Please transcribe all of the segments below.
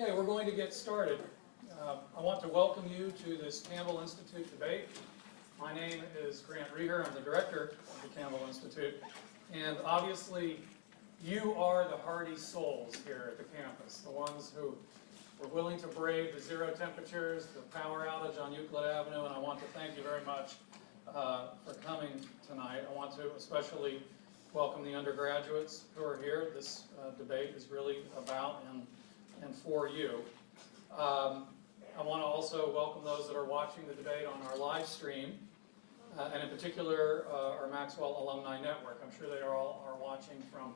Okay, we're going to get started. I want to welcome you to this Campbell Institute debate. My name is Grant Reher. I'm the director of the Campbell Institute. And obviously, you are the hardy souls here at the campus, the ones who were willing to brave the zero temperatures, the power outage on Euclid Avenue, and I want to thank you very much for coming tonight. I want to especially welcome the undergraduates who are here. This debate is really about and for you. I want to also welcome those that are watching the debate on our live stream, and in particular our Maxwell Alumni Network. I'm sure they all are watching from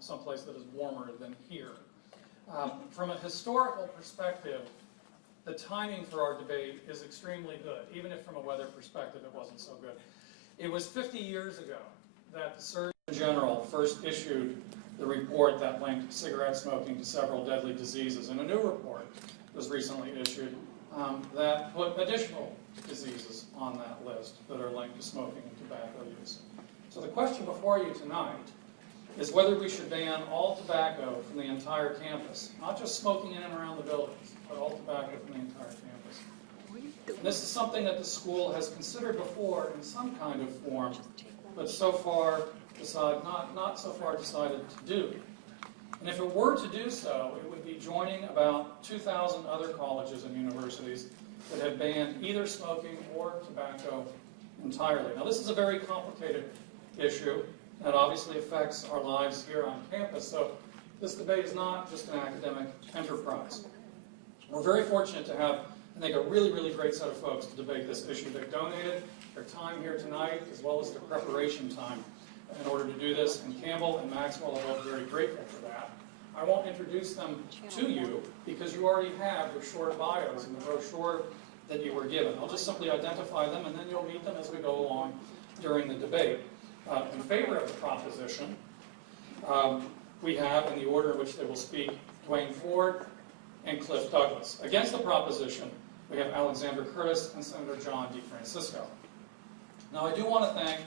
someplace that is warmer than here. From a historical perspective, the timing for our debate is extremely good, even if from a weather perspective it wasn't so good. It was 50 years ago that the Surgeon General first issued the report that linked cigarette smoking to several deadly diseases, and a new report was recently issued that put additional diseases on that list that are linked to smoking and tobacco use. So the question before you tonight is whether we should ban all tobacco from the entire campus, not just smoking in and around the buildings, but all tobacco from the entire campus. And this is something that the school has considered before in some kind of form, but so far not so far decided to do. And if it were to do so, it would be joining about 2,000 other colleges and universities that have banned either smoking or tobacco entirely. Now, this is a very complicated issue that obviously affects our lives here on campus, so this debate is not just an academic enterprise. We're very fortunate to have, I think, a really, really great set of folks to debate this issue. They've donated their time here tonight, as well as their preparation time, in order to do this, and Campbell and Maxwell are both very grateful for that. I won't introduce them to you because you already have their short bios in the brochure that you were given. I'll just simply identify them, and then you'll meet them as we go along during the debate. In favor of the proposition, we have, in the order in which they will speak, Dwayne Ford and Cliff Douglas. Against the proposition, we have Alexander Curtis and Senator John DeFrancisco. Now, I do want to thank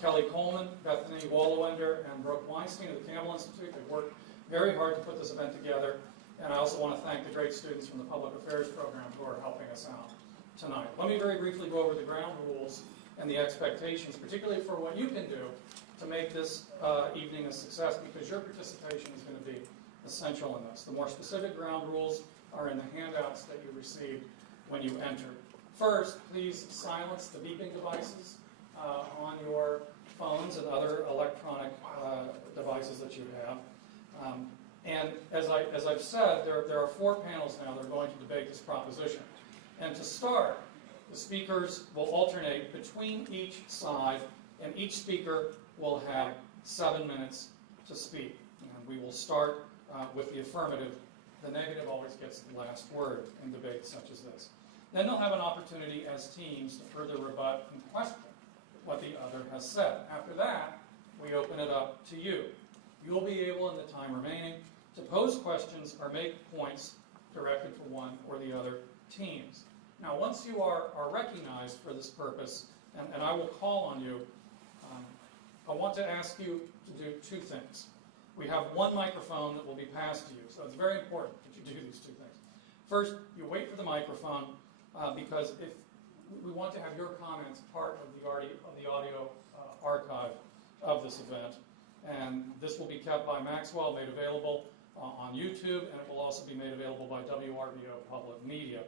Kelly Coleman, Bethany Wallowender, and Brooke Weinstein of the Campbell Institute. They've worked very hard to put this event together. And I also want to thank the great students from the Public Affairs program who are helping us out tonight. Let me very briefly go over the ground rules and the expectations, particularly for what you can do to make this evening a success, because your participation is going to be essential in this. The more specific ground rules are in the handouts that you received when you entered. First, please silence the beeping devices on your phones and other electronic devices that you have. And as I've said, there are 4 panels now that are going to debate this proposition. And to start, the speakers will alternate between each side, and each speaker will have 7 minutes to speak. And we will start with the affirmative. The negative always gets the last word in debates such as this. Then they'll have an opportunity as teams to further rebut and question what the other has said. After that, we open it up to you. You'll be able, in the time remaining, to pose questions or make points directed to one or the other teams. Now, once you are recognized for this purpose, and I will call on you, I want to ask you to do 2 things. We have 1 microphone that will be passed to you, so it's very important that you do these 2 things. First, you wait for the microphone, because if we want to have your comments part of the audio archive of this event. And this will be kept by Maxwell, made available on YouTube, and it will also be made available by WRVO Public Media.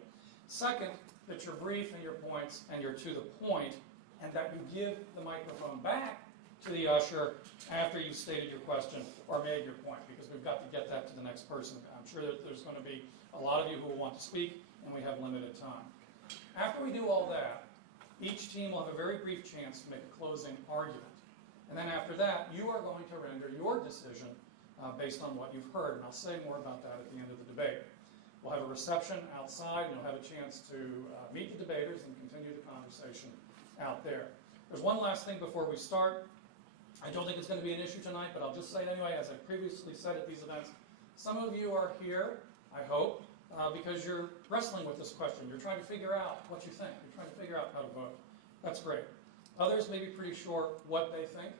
Second, that you're brief in your points and you're to the point, and that you give the microphone back to the usher after you've stated your question or made your point, because we've got to get that to the next person. I'm sure that there's going to be a lot of you who will want to speak, and we have limited time. After we do all that, each team will have a very brief chance to make a closing argument. And then after that, you are going to render your decision based on what you've heard. And I'll say more about that at the end of the debate. We'll have a reception outside, and you'll have a chance to meet the debaters and continue the conversation out there. There's one last thing before we start. I don't think it's going to be an issue tonight, but I'll just say it anyway. As I previously said at these events, some of you are here, I hope, because you're wrestling with this question. You're trying to figure out what you think. You're trying to figure out how to vote. That's great. Others may be pretty sure what they think,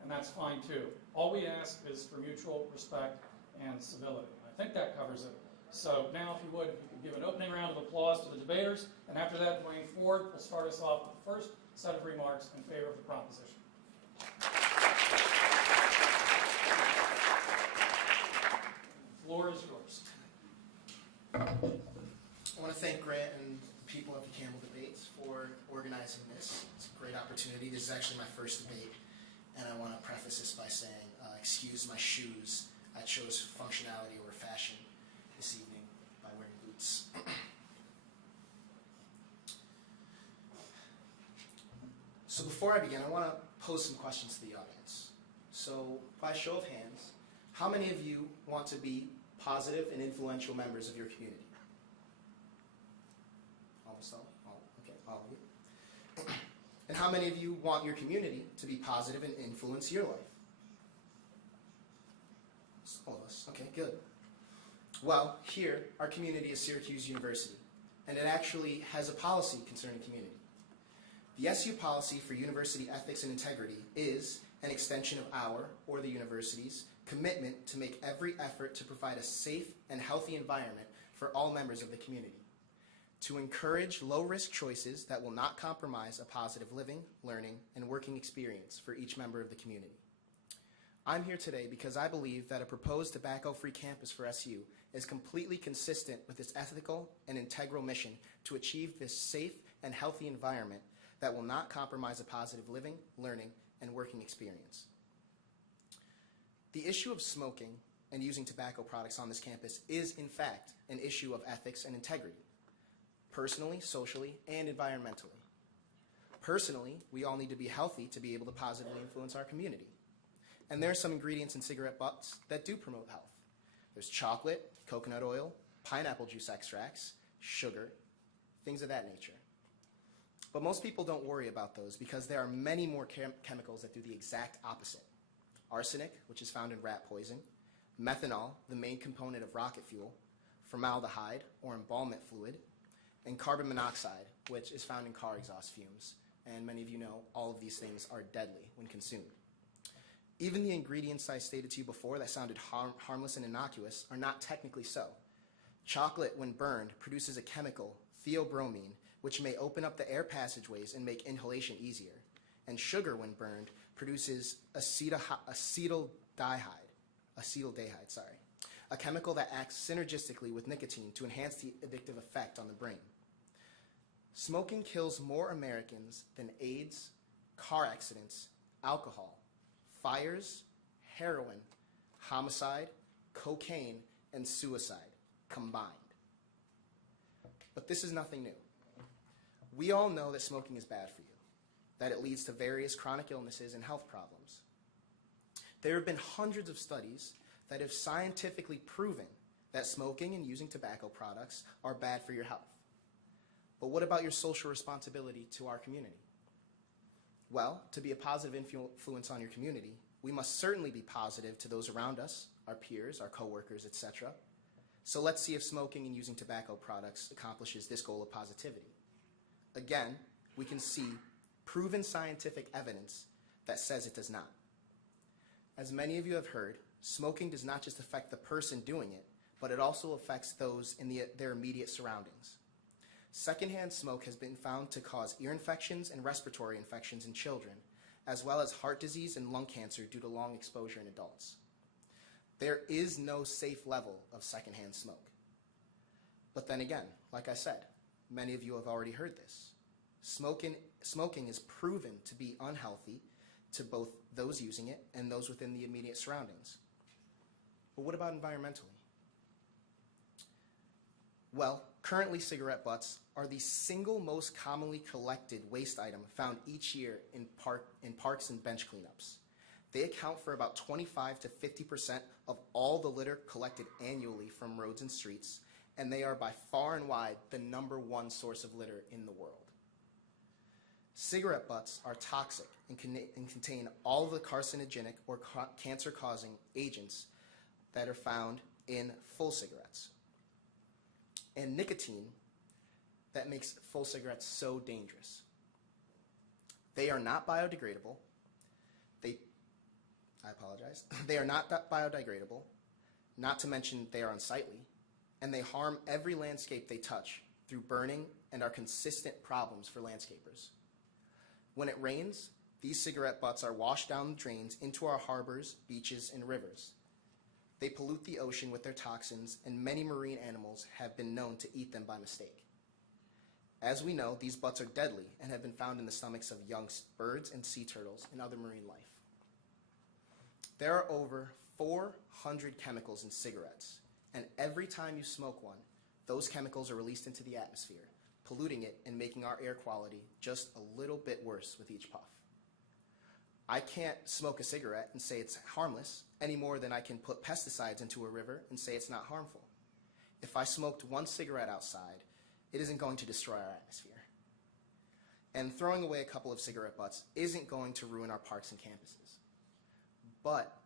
and that's fine too. All we ask is for mutual respect and civility. I think that covers it. So now, if you would, if you could give an opening round of applause to the debaters, and after that, Dwayne Ford will start us off with the first set of remarks in favor of the proposition. The floor is yours. I want to thank Grant and the people at the Campbell Debates for organizing this. It's a great opportunity. This is actually my first debate, and I want to preface this by saying, excuse my shoes. I chose functionality over fashion this evening by wearing boots. So before I begin, I want to pose some questions to the audience. So by show of hands, how many of you want to be positive and influential members of your community? Almost all. Okay, all of you. And how many of you want your community to be positive and influence your life? All of us. Okay, good. Well, here, our community is Syracuse University, and it actually has a policy concerning community. The SU policy for university ethics and integrity is an extension of our, or the university's, commitment to make every effort to provide a safe and healthy environment for all members of the community, to encourage low-risk choices that will not compromise a positive living, learning, and working experience for each member of the community. I'm here today because I believe that a proposed tobacco-free campus for SU is completely consistent with its ethical and integral mission to achieve this safe and healthy environment that will not compromise a positive living, learning, and working experience. The issue of smoking and using tobacco products on this campus is, in fact, an issue of ethics and integrity, personally, socially, and environmentally. Personally, we all need to be healthy to be able to positively influence our community. And there are some ingredients in cigarette butts that do promote health. There's chocolate, coconut oil, pineapple juice extracts, sugar, things of that nature. But most people don't worry about those because there are many more chemicals that do the exact opposite. Arsenic, which is found in rat poison, methanol, the main component of rocket fuel, formaldehyde, or embalmment fluid, and carbon monoxide, which is found in car exhaust fumes. And many of you know all of these things are deadly when consumed. Even the ingredients I stated to you before that sounded harmless and innocuous are not technically so. Chocolate, when burned, produces a chemical, theobromine, which may open up the air passageways and make inhalation easier. And sugar, when burned, produces acetaldehyde, a chemical that acts synergistically with nicotine to enhance the addictive effect on the brain. Smoking kills more Americans than AIDS, car accidents, alcohol, fires, heroin, homicide, cocaine, and suicide combined. But this is nothing new. We all know that smoking is bad for you, that it leads to various chronic illnesses and health problems. There have been hundreds of studies that have scientifically proven that smoking and using tobacco products are bad for your health. But what about your social responsibility to our community? Well, to be a positive influence on your community, we must certainly be positive to those around us, our peers, our coworkers, etc. So let's see if smoking and using tobacco products accomplishes this goal of positivity. Again, we can see proven scientific evidence that says it does not. As many of you have heard, smoking does not just affect the person doing it, but it also affects those in their immediate surroundings. Secondhand smoke has been found to cause ear infections and respiratory infections in children, as well as heart disease and lung cancer due to long exposure in adults. There is no safe level of secondhand smoke. But then again, like I said, many of you have already heard this. Smoking is proven to be unhealthy to both those using it and those within the immediate surroundings. But what about environmentally? Well, currently cigarette butts are the single most commonly collected waste item found each year in parks and bench cleanups. They account for about 25 to 50% of all the litter collected annually from roads and streets, and they are by far and wide the #1 source of litter in the world. Cigarette butts are toxic and contain all of the carcinogenic or cancer-causing agents that are found in full cigarettes, and nicotine that makes full cigarettes so dangerous. They are not biodegradable. They are not biodegradable, not to mention they are unsightly, and they harm every landscape they touch through burning and are consistent problems for landscapers. When it rains, these cigarette butts are washed down the drains into our harbors, beaches, and rivers. They pollute the ocean with their toxins, and many marine animals have been known to eat them by mistake. As we know, these butts are deadly and have been found in the stomachs of young birds and sea turtles and other marine life. There are over 400 chemicals in cigarettes, and every time you smoke one, those chemicals are released into the atmosphere, polluting it and making our air quality just a little bit worse with each puff. I can't smoke a cigarette and say it's harmless any more than I can put pesticides into a river and say it's not harmful. If I smoked one cigarette outside, it isn't going to destroy our atmosphere. And throwing away a couple of cigarette butts isn't going to ruin our parks and campuses. But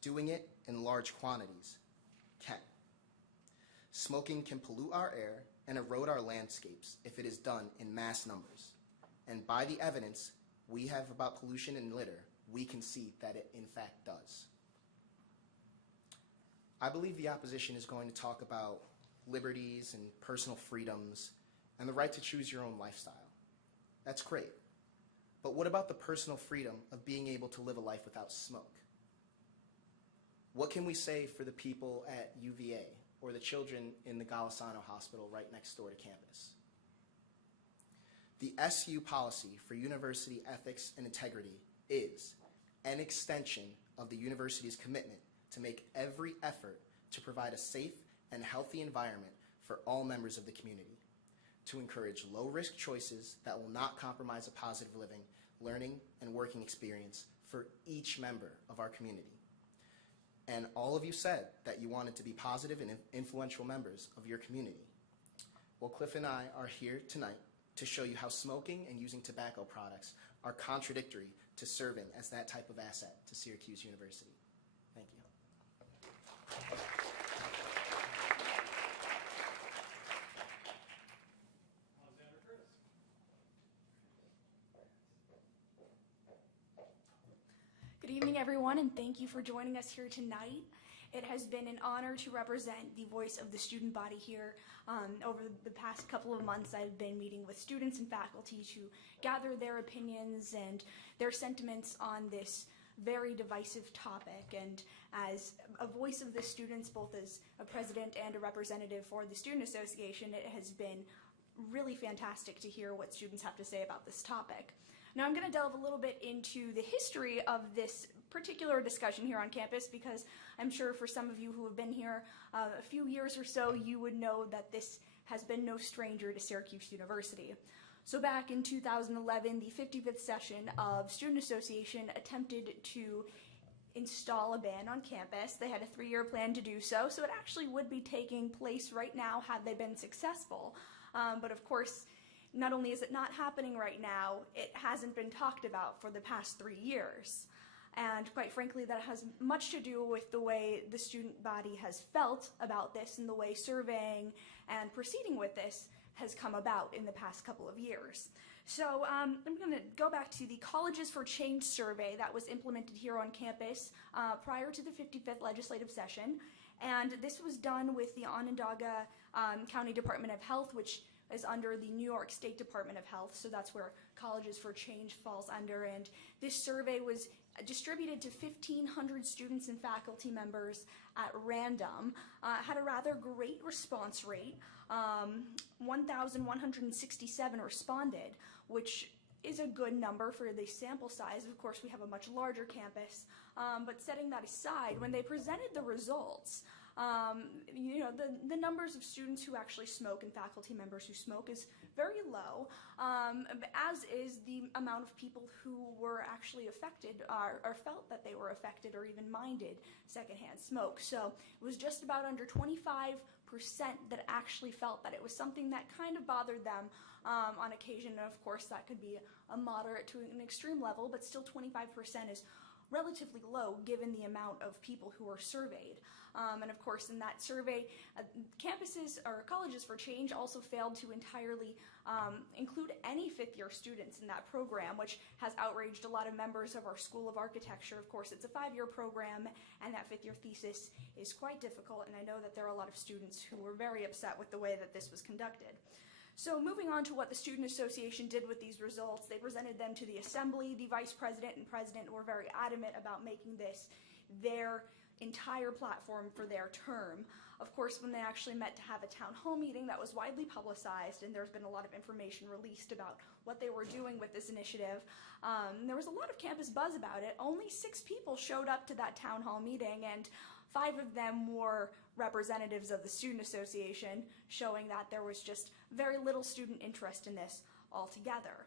doing it in large quantities can. Smoking can pollute our air and erode our landscapes if it is done in mass numbers. And by the evidence we have about pollution and litter, we can see that it in fact does. I believe the opposition is going to talk about liberties and personal freedoms and the right to choose your own lifestyle. That's great. But what about the personal freedom of being able to live a life without smoke? What can we say for the people at UVA or the children in the Golisano Hospital right next door to campus? The SU policy for university ethics and integrity is an extension of the university's commitment to make every effort to provide a safe and healthy environment for all members of the community, to encourage low-risk choices that will not compromise a positive living, learning, and working experience for each member of our community. And all of you said that you wanted to be positive and influential members of your community. Well, Cliff and I are here tonight to show you how smoking and using tobacco products are contradictory to serving as that type of asset to Syracuse University. Thank you. Alexander Curtis. Good evening, everyone, and thank you for joining us here tonight. It has been an honor to represent the voice of the student body here. Over the past couple of months, I've been meeting with students and faculty to gather their opinions and their sentiments on this very divisive topic. And as a voice of the students, both as a president and a representative for the Student Association, it has been really fantastic to hear what students have to say about this topic. Now I'm going to delve a little bit into the history of this particular discussion here on campus, because I'm sure for some of you who have been here a few years or so, you would know that this has been no stranger to Syracuse University. So back in 2011, the 55th session of Student Association attempted to install a ban on campus. They had a 3-year plan to do so, so it actually would be taking place right now had they been successful. But of course, not only is it not happening right now, it hasn't been talked about for the past 3 years. And quite frankly, that has much to do with the way the student body has felt about this and the way surveying and proceeding with this has come about in the past couple of years. So I'm going to go back to the Colleges for Change survey that was implemented here on campus prior to the 55th legislative session. And this was done with the Onondaga County Department of Health, which is under the New York State Department of Health, so that's where Colleges for Change falls under. And this survey was distributed to 1,500 students and faculty members at random. Had a rather great response rate. 1,167 responded, which is a good number for the sample size. Of course, we have a much larger campus, but setting that aside, when they presented the results, the numbers of students who actually smoke and faculty members who smoke is very low, as is the amount of people who were actually affected or felt that they were affected or even minded secondhand smoke. So it was just about under 25% that actually felt that it was something that kind of bothered them on occasion. And of course, that could be a moderate to an extreme level, but still 25% is relatively low given the amount of people who are surveyed. And of course, in that survey, campuses or colleges for change also failed to entirely include any fifth-year students in that program, which has outraged a lot of members of our School of Architecture. Of course, it's a 5-year program, and that fifth-year thesis is quite difficult, and I know that there are a lot of students who were very upset with the way that this was conducted. So moving on to what the Student Association did with these results, they presented them to the Assembly. The Vice President and President were very adamant about making this their entire platform for their term. Of course, when they actually met to have a town hall meeting, that was widely publicized, and there's been a lot of information released about what they were doing with this initiative. There was a lot of campus buzz about it. Only 6 people showed up to that town hall meeting, and 5 of them were representatives of the Student Association, showing that there was just very little student interest in this altogether.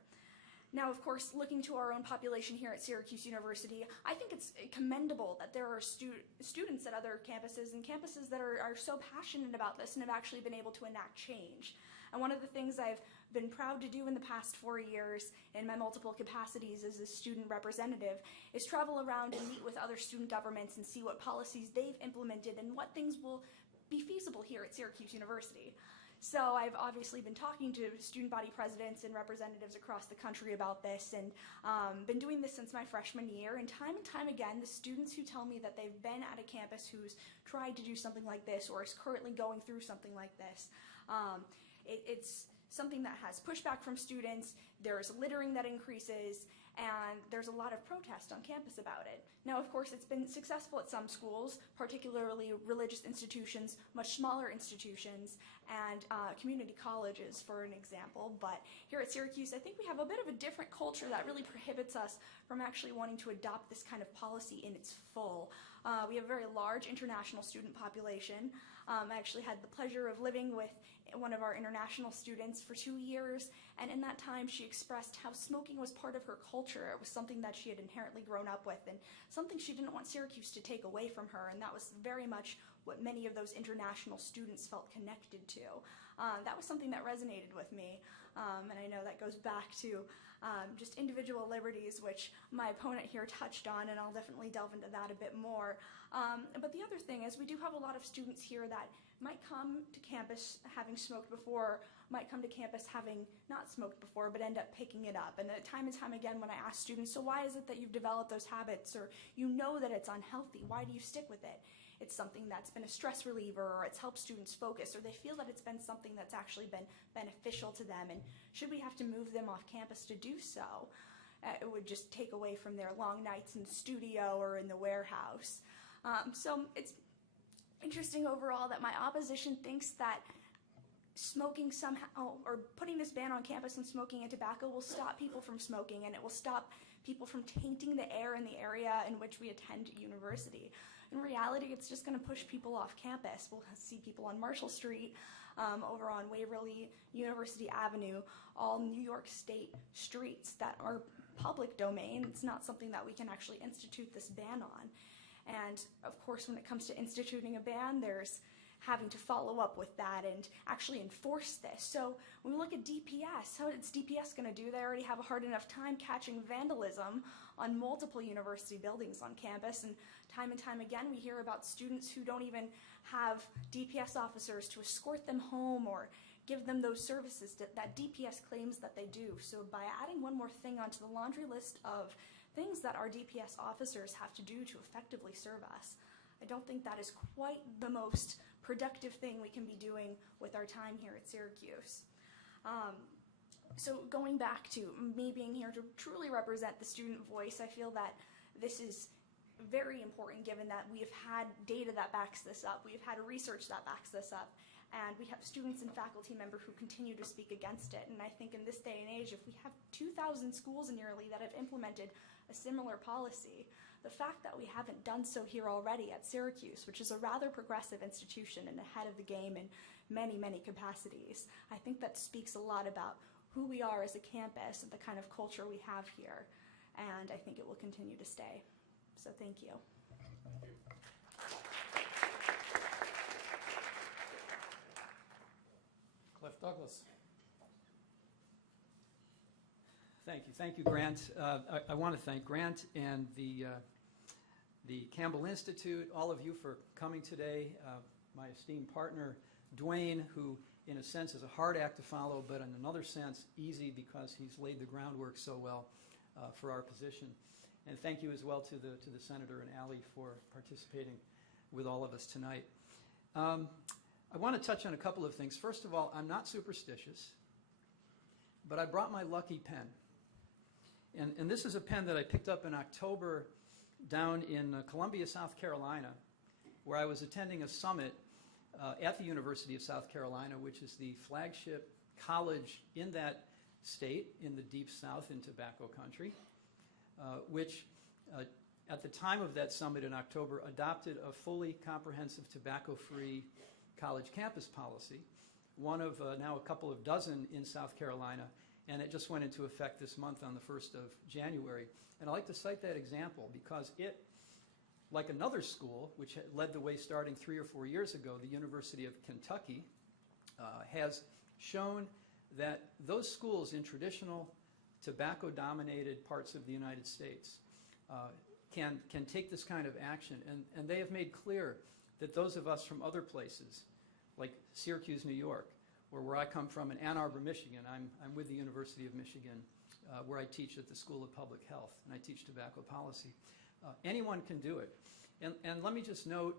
Now, of course, looking to our own population here at Syracuse University, I think it's commendable that there are students at other campuses and campuses that are so passionate about this and have actually been able to enact change. And one of the things I've been proud to do in the past 4 years in my multiple capacities as a student representative is travel around and meet with other student governments and see what policies they've implemented and what things will be feasible here at Syracuse University. So I've obviously been talking to student body presidents and representatives across the country about this, and been doing this since my freshman year. And time again, the students who tell me that they've been at a campus who's tried to do something like this or is currently going through something like this, it's something that has pushback from students, there's littering that increases, and there's a lot of protest on campus about it. Now, of course, it's been successful at some schools, particularly religious institutions, much smaller institutions, and community colleges, for an example. But here at Syracuse, I think we have a bit of a different culture that really prohibits us from actually wanting to adopt this kind of policy in its full. We have a very large international student population. I actually had the pleasure of living with one of our international students for 2 years, and in that time she expressed how smoking was part of her culture. It was something that she had inherently grown up with and something she didn't want Syracuse to take away from her, and that was very much what many of those international students felt connected to. That was something that resonated with me, and I know that goes back to just individual liberties, which my opponent here touched on, and I'll definitely delve into that a bit more. But the other thing is we do have a lot of students here that might come to campus having smoked before, might come to campus having not smoked before, but end up picking it up. And time again when I ask students, so why is it that you've developed those habits, or you know that it's unhealthy, why do you stick with it? It's something that's been a stress reliever, or it's helped students focus, or they feel that it's been something that's actually been beneficial to them, and should we have to move them off campus to do so, it would just take away from their long nights in the studio or in the warehouse. So it's interesting overall that my opposition thinks that smoking somehow, or putting this ban on campus on smoking and tobacco will stop people from smoking, and it will stop people from tainting the air in the area in which we attend university. In reality, it's just going to push people off campus. We'll see people on Marshall Street, over on Waverly, University Avenue, all New York State streets that are public domain. It's not something that we can actually institute this ban on. And of course, when it comes to instituting a ban, there's having to follow up with that and actually enforce this. So when we look at DPS, how is DPS going to do? They already have a hard enough time catching vandalism on multiple university buildings on campus, and time again we hear about students who don't even have DPS officers to escort them home or give them those services that DPS claims that they do. So by adding one more thing onto the laundry list of things that our DPS officers have to do to effectively serve us, I don't think that is quite the most productive thing we can be doing with our time here at Syracuse. So going back to me being here to truly represent the student voice, I feel that this is very important given that we have had data that backs this up, we've had research that backs this up, and we have students and faculty members who continue to speak against it. And I think in this day and age, if we have 2,000 schools nearly that have implemented a similar policy, the fact that we haven't done so here already at Syracuse, which is a rather progressive institution and ahead of the game in many capacities, I think that speaks a lot about who we are as a campus and the kind of culture we have here. And I think it will continue to stay. So thank you. Cliff Douglas. Thank you, Grant. I want to thank Grant and the the Campbell Institute, all of you for coming today, my esteemed partner, Dwayne, who in a sense is a hard act to follow, but in another sense easy because he's laid the groundwork so well for our position. And thank you as well to the Senator and Ally for participating with all of us tonight. I want to touch on a couple of things. First of all, I'm not superstitious, but I brought my lucky pen. And this is a pen that I picked up in October down in Columbia, South Carolina, where I was attending a summit at the University of South Carolina, which is the flagship college in that state, in the deep south in tobacco country, which at the time of that summit in October adopted a fully comprehensive tobacco-free college campus policy, one of now a couple of dozen in South Carolina, and it just went into effect this month on the 1st of January. And I like to cite that example because it, like another school, which led the way starting 3 or 4 years ago, the University of Kentucky, has shown that those schools in traditional tobacco-dominated parts of the United States can take this kind of action. And they have made clear that those of us from other places, like Syracuse, New York, or where I come from in Ann Arbor, Michigan, I'm with the University of Michigan, where I teach at the School of Public Health, and I teach tobacco policy. Anyone can do it. And let me just note,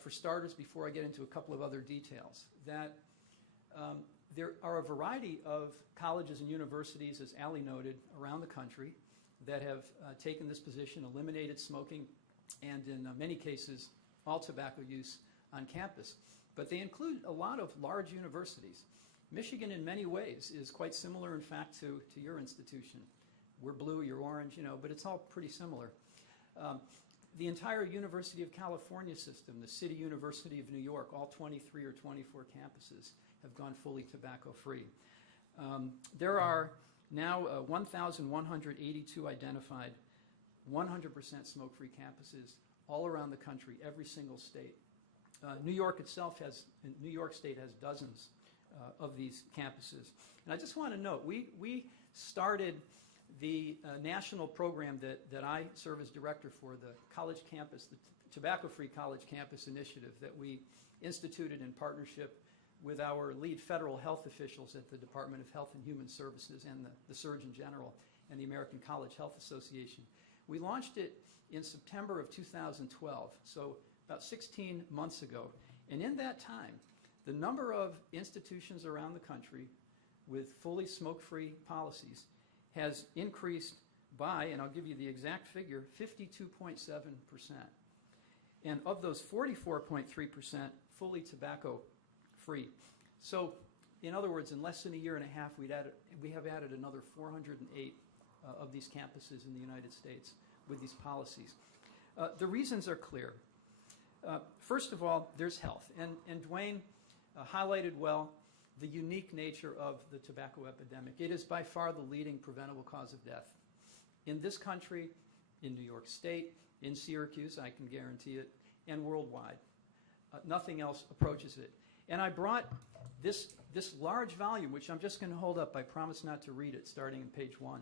for starters, before I get into a couple of other details, that there are a variety of colleges and universities, as Ally noted, around the country that have taken this position, eliminated smoking, and in many cases, all tobacco use on campus. But they include a lot of large universities. Michigan, in many ways, is quite similar, in fact, to your institution. We're blue, you're orange, but it's all pretty similar. The entire University of California system, the City University of New York, all 23 or 24 campuses have gone fully tobacco-free. There are now 1,182 identified 100% smoke-free campuses all around the country, every single state. New York itself New York State has dozens of these campuses. And I just want to note, we started the national program that I serve as director for, the college campus, the Tobacco-Free College Campus Initiative that we instituted in partnership with our lead federal health officials at the Department of Health and Human Services and the Surgeon General and the American College Health Association. We launched it in September of 2012, so about 16 months ago. And in that time, the number of institutions around the country with fully smoke-free policies has increased by, and I'll give you the exact figure, 52.7%. And of those, 44.3% fully tobacco-free. So, in other words, in less than a year and a half, we have added another 408 of these campuses in the United States with these policies. The reasons are clear. First of all, there's health. And Dwayne highlighted well the unique nature of the tobacco epidemic. It is by far the leading preventable cause of death. In this country, in New York State, in Syracuse, I can guarantee it, and worldwide. Nothing else approaches it. And I brought this large volume, which I'm just going to hold up. I promise not to read it, starting in page 1.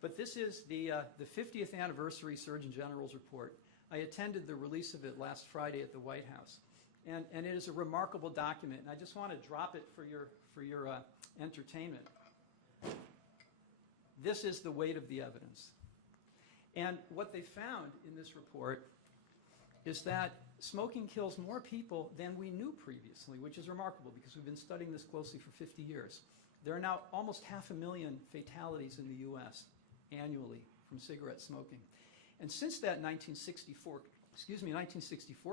But this is the 50th anniversary Surgeon General's report. I attended the release of it last Friday at the White House. And it is a remarkable document, and I just want to drop it for your entertainment. This is the weight of the evidence. And what they found in this report is that smoking kills more people than we knew previously, which is remarkable because we've been studying this closely for 50 years. There are now almost 500,000 fatalities in the U.S. annually from cigarette smoking. And since that 1964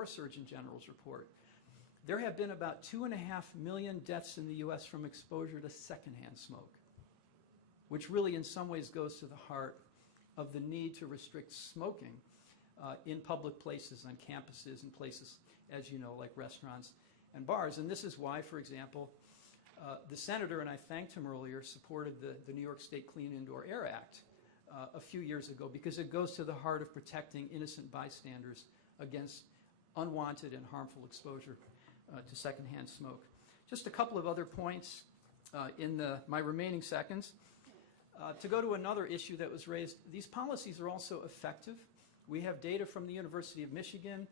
Surgeon General's report, there have been about 2.5 million deaths in the U.S. from exposure to secondhand smoke, which really in some ways goes to the heart of the need to restrict smoking in public places, on campuses, and places, as you know, like restaurants and bars. And this is why, for example, the senator, and I thanked him earlier, supported the New York State Clean Indoor Air Act a few years ago, because it goes to the heart of protecting innocent bystanders against unwanted and harmful exposure to secondhand smoke. Just a couple of other points in my remaining seconds. To go to another issue that was raised, these policies are also effective We have data from the University of Michigan,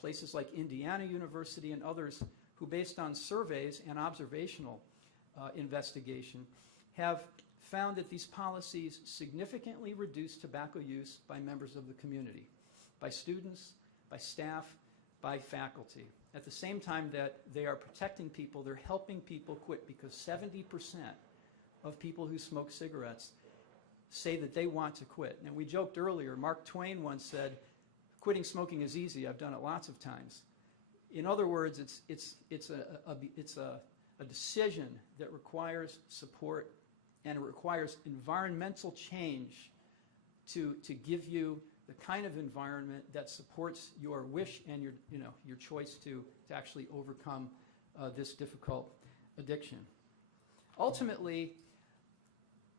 places like Indiana University and others who, based on surveys and observational investigation, have found that these policies significantly reduce tobacco use by members of the community, by students, by staff, by faculty. At the same time that they are protecting people, they're helping people quit, because 70% of people who smoke cigarettes say that they want to quit. And we joked earlier, Mark Twain once said, "Quitting smoking is easy. I've done it lots of times." In other words, it's a decision that requires support, and it requires environmental change to give you the kind of environment that supports your wish and your choice to actually overcome this difficult addiction. Ultimately,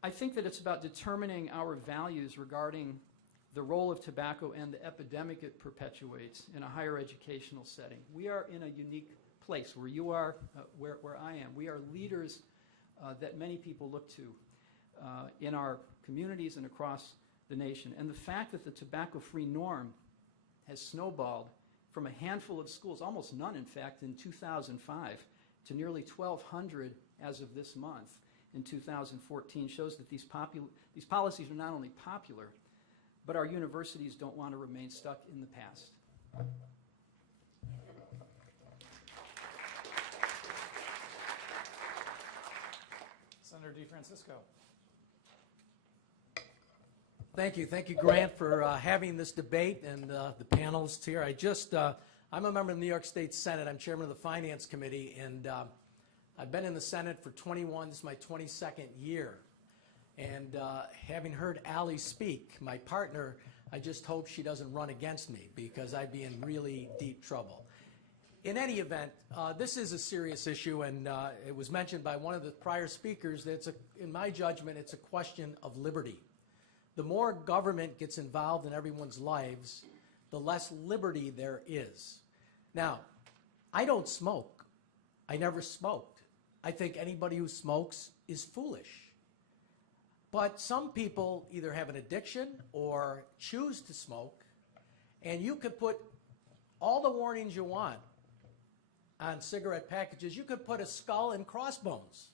I think that it's about determining our values regarding the role of tobacco and the epidemic it perpetuates in a higher educational setting. We are in a unique place where you are, where I am. We are leaders that many people look to in our communities and across the nation. And the fact that the tobacco-free norm has snowballed from a handful of schools, almost none in fact, in 2005, to nearly 1,200 as of this month in 2014, shows that these policies are not only popular, but our universities don't want to remain stuck in the past. Senator DeFrancisco. Thank you, Grant, for having this debate and the panelists here. I'm a member of the New York State Senate. I'm chairman of the Finance Committee, and I've been in the Senate for 21. This is my 22nd year. And having heard Allie speak, my partner, I just hope she doesn't run against me, because I'd be in really deep trouble. In any event, this is a serious issue, and it was mentioned by one of the prior speakers that in my judgment, it's a question of liberty. The more government gets involved in everyone's lives, the less liberty there is. Now, I don't smoke. I never smoked. I think anybody who smokes is foolish. But some people either have an addiction or choose to smoke, and you could put all the warnings you want on cigarette packages. You could put a skull and crossbones,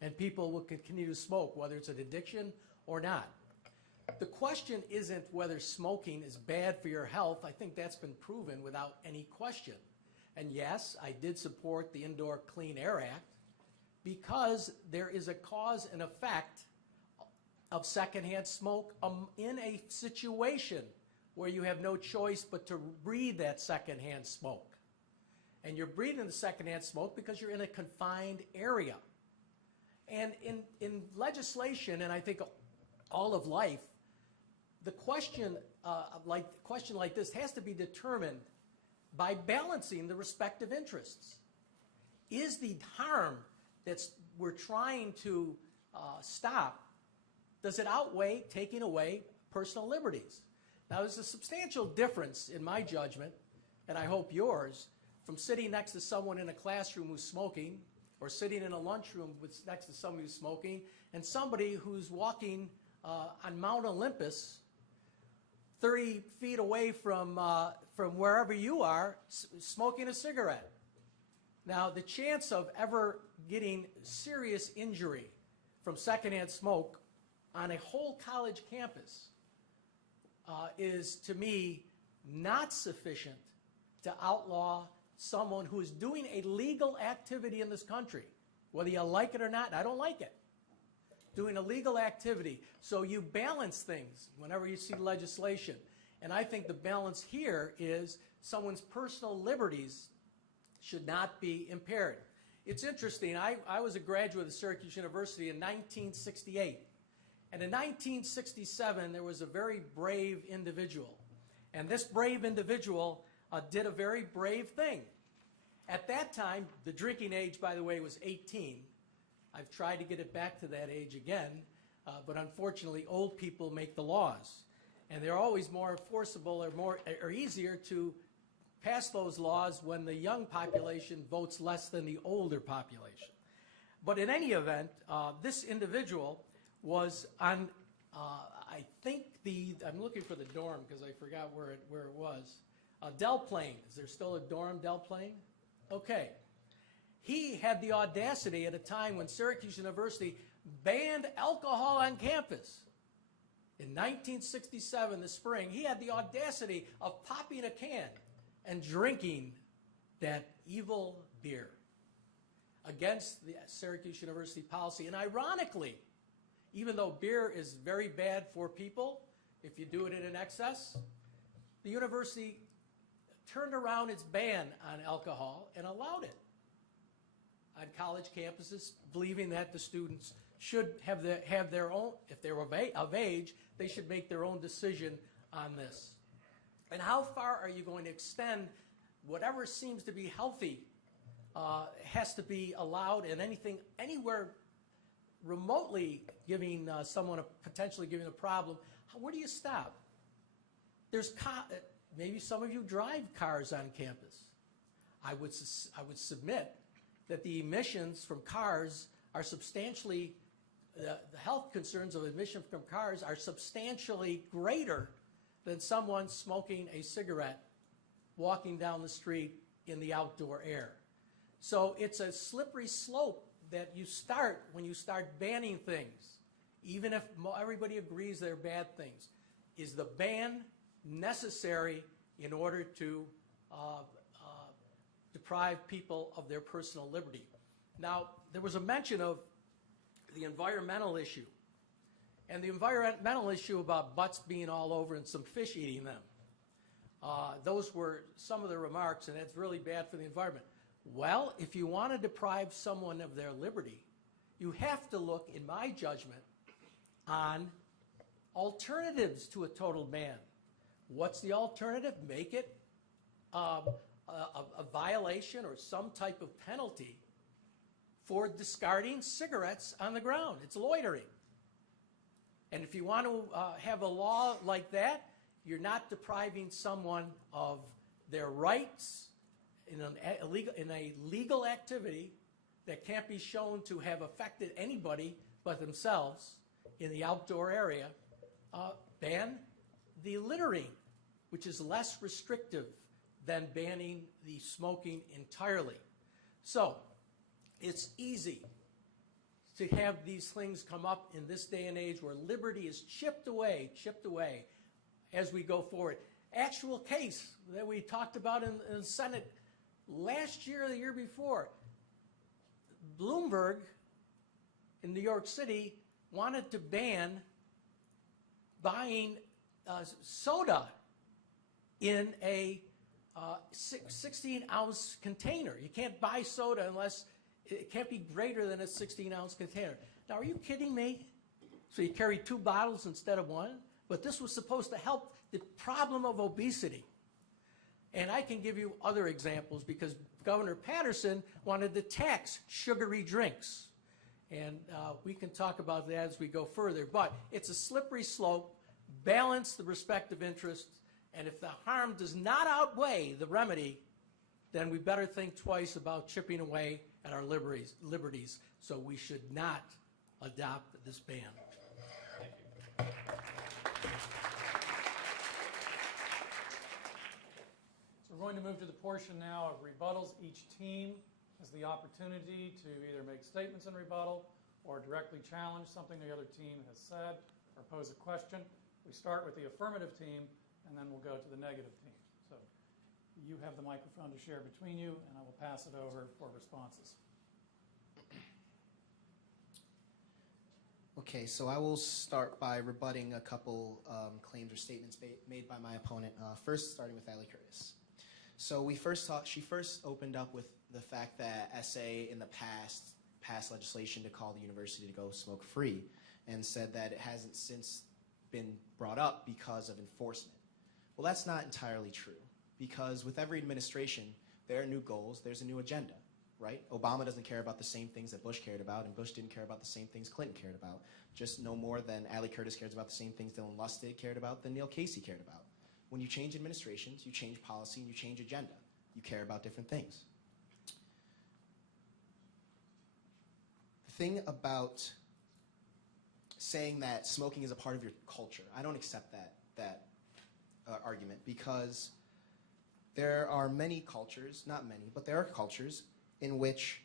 and people will continue to smoke, whether it's an addiction or not. The question isn't whether smoking is bad for your health. I think that's been proven without any question. And yes, I did support the Indoor Clean Air Act, because there is a cause and effect of secondhand smoke in a situation where you have no choice but to breathe that secondhand smoke. And you're breathing the secondhand smoke because you're in a confined area. And in legislation, and I think all of life, the question like this has to be determined by balancing the respective interests. Is the harm that we're trying to stop, does it outweigh taking away personal liberties? Now, there's a substantial difference, in my judgment, and I hope yours, from sitting next to someone in a classroom who's smoking, or sitting in a lunchroom next to somebody who's smoking, and somebody who's walking on Mount Olympus 30 feet away from wherever you are, smoking a cigarette. Now, the chance of ever getting serious injury from secondhand smoke on a whole college campus is, to me, not sufficient to outlaw someone who is doing a legal activity in this country, whether you like it or not. I don't like it. Doing a legal activity. So you balance things whenever you see legislation. And I think the balance here is someone's personal liberties should not be impaired. It's interesting. I was a graduate of Syracuse University in 1968. And in 1967, there was a very brave individual. And this brave individual did a very brave thing. At that time, the drinking age, by the way, was 18. I've tried to get it back to that age again, but unfortunately, old people make the laws. And they're always more enforceable or easier to pass those laws when the young population votes less than the older population. But in any event, this individual was on, I think, I'm looking for the dorm because I forgot where it was. Del Plaine. Is there still a dorm, Del Plaine? Okay. He had the audacity at a time when Syracuse University banned alcohol on campus. In 1967, the spring, he had the audacity of popping a can and drinking that evil beer against the Syracuse University policy. And ironically, even though beer is very bad for people, if you do it in excess, the university turned around its ban on alcohol and allowed it on college campuses, believing that the students should have their own, if they were of age, they should make their own decision on this. And how far are you going to extend whatever seems to be healthy has to be allowed, and anything anywhere remotely giving someone potentially giving a problem, where do you stop? There's maybe some of you drive cars on campus. I would submit that the emissions from cars are substantially, the health concerns of emission from cars are substantially greater than someone smoking a cigarette walking down the street in the outdoor air. So it's a slippery slope that you start when you start banning things, even if everybody agrees they're bad things. Is the ban necessary in order to deprive people of their personal liberty? Now, there was a mention of the environmental issue, and the environmental issue about butts being all over and some fish eating them. Those were some of the remarks, and that's really bad for the environment. Well, if you want to deprive someone of their liberty, you have to look, in my judgment, on alternatives to a total ban. What's the alternative? Make it a violation or some type of penalty for discarding cigarettes on the ground. It's loitering. And if you want to have a law like that, you're not depriving someone of their rights in a legal activity that can't be shown to have affected anybody but themselves in the outdoor area. Ban the littering, which is less restrictive than banning the smoking entirely. So it's easy to have these things come up in this day and age where liberty is chipped away as we go forward. Actual case that we talked about in the Senate last year or the year before. Bloomberg in New York City wanted to ban buying soda in a 16-ounce container. You can't buy soda unless it can't be greater than a 16-ounce container. Now, are you kidding me? So you carry 2 bottles instead of 1? But this was supposed to help the problem of obesity. And I can give you other examples because Governor Patterson wanted to tax sugary drinks. And we can talk about that as we go further. But it's a slippery slope. Balance the respective interests. And if the harm does not outweigh the remedy, then we better think twice about chipping away at our liberties. So we should not adopt this ban. Thank you. So we're going to move to the portion now of rebuttals. Each team has the opportunity to either make statements in rebuttal or directly challenge something the other team has said or pose a question. We start with the affirmative team, and then we'll go to the negative team. So you have the microphone to share between you, and I will pass it over for responses. Okay, so I will start by rebutting a couple claims or statements made by my opponent. First, starting with Allie Curtis. So she first opened up with the fact that SA in the past passed legislation to call the university to go smoke free, and said that it hasn't since been brought up because of enforcement. Well, that's not entirely true, because with every administration, there are new goals, there's a new agenda, right? Obama doesn't care about the same things that Bush cared about, and Bush didn't care about the same things Clinton cared about, just no more than Allie Curtis cares about the same things Dylan Lustig cared about than Neil Casey cared about. When you change administrations, you change policy, and you change agenda. You care about different things. The thing about saying that smoking is a part of your culture. I don't accept that argument, because there are many cultures, not many, but there are cultures in which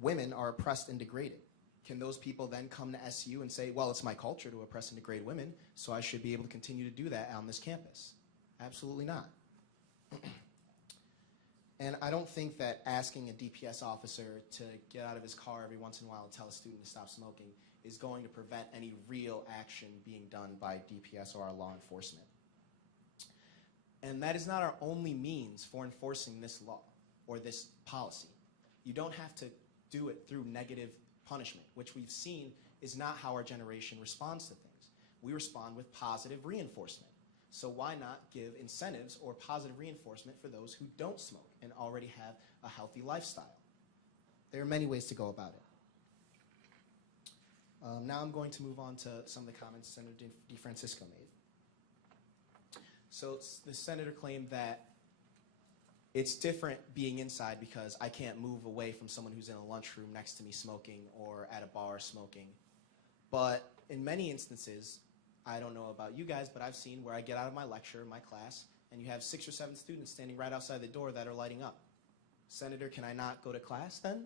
women are oppressed and degraded. Can those people then come to SU and say, well, it's my culture to oppress and degrade women, so I should be able to continue to do that on this campus? Absolutely not. And I don't think that asking a DPS officer to get out of his car every once in a while and tell a student to stop smoking is going to prevent any real action being done by DPS or our law enforcement. And that is not our only means for enforcing this law or this policy. You don't have to do it through negative punishment, which we've seen is not how our generation responds to things. We respond with positive reinforcement. So why not give incentives or positive reinforcement for those who don't smoke and already have a healthy lifestyle? There are many ways to go about it. Now I'm going to move on to some of the comments Senator DeFrancisco made. So the senator claimed that it's different being inside because I can't move away from someone who's in a lunchroom next to me smoking or at a bar smoking. But in many instances, I don't know about you guys, but I've seen where I get out of my lecture, my class, and you have 6 or 7 students standing right outside the door that are lighting up. Senator, can I not go to class then?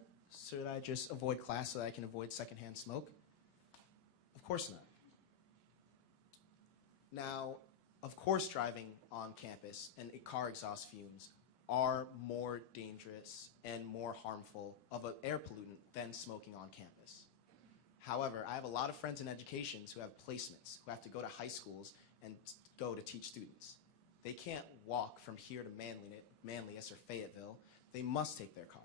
Should I just avoid class so that I can avoid secondhand smoke? Of course not. Now, of course, driving on campus and car exhaust fumes are more dangerous and more harmful of an air pollutant than smoking on campus. However, I have a lot of friends in education who have placements, who have to go to high schools and go to teach students. They can't walk from here to Manlius or Fayetteville. They must take their car.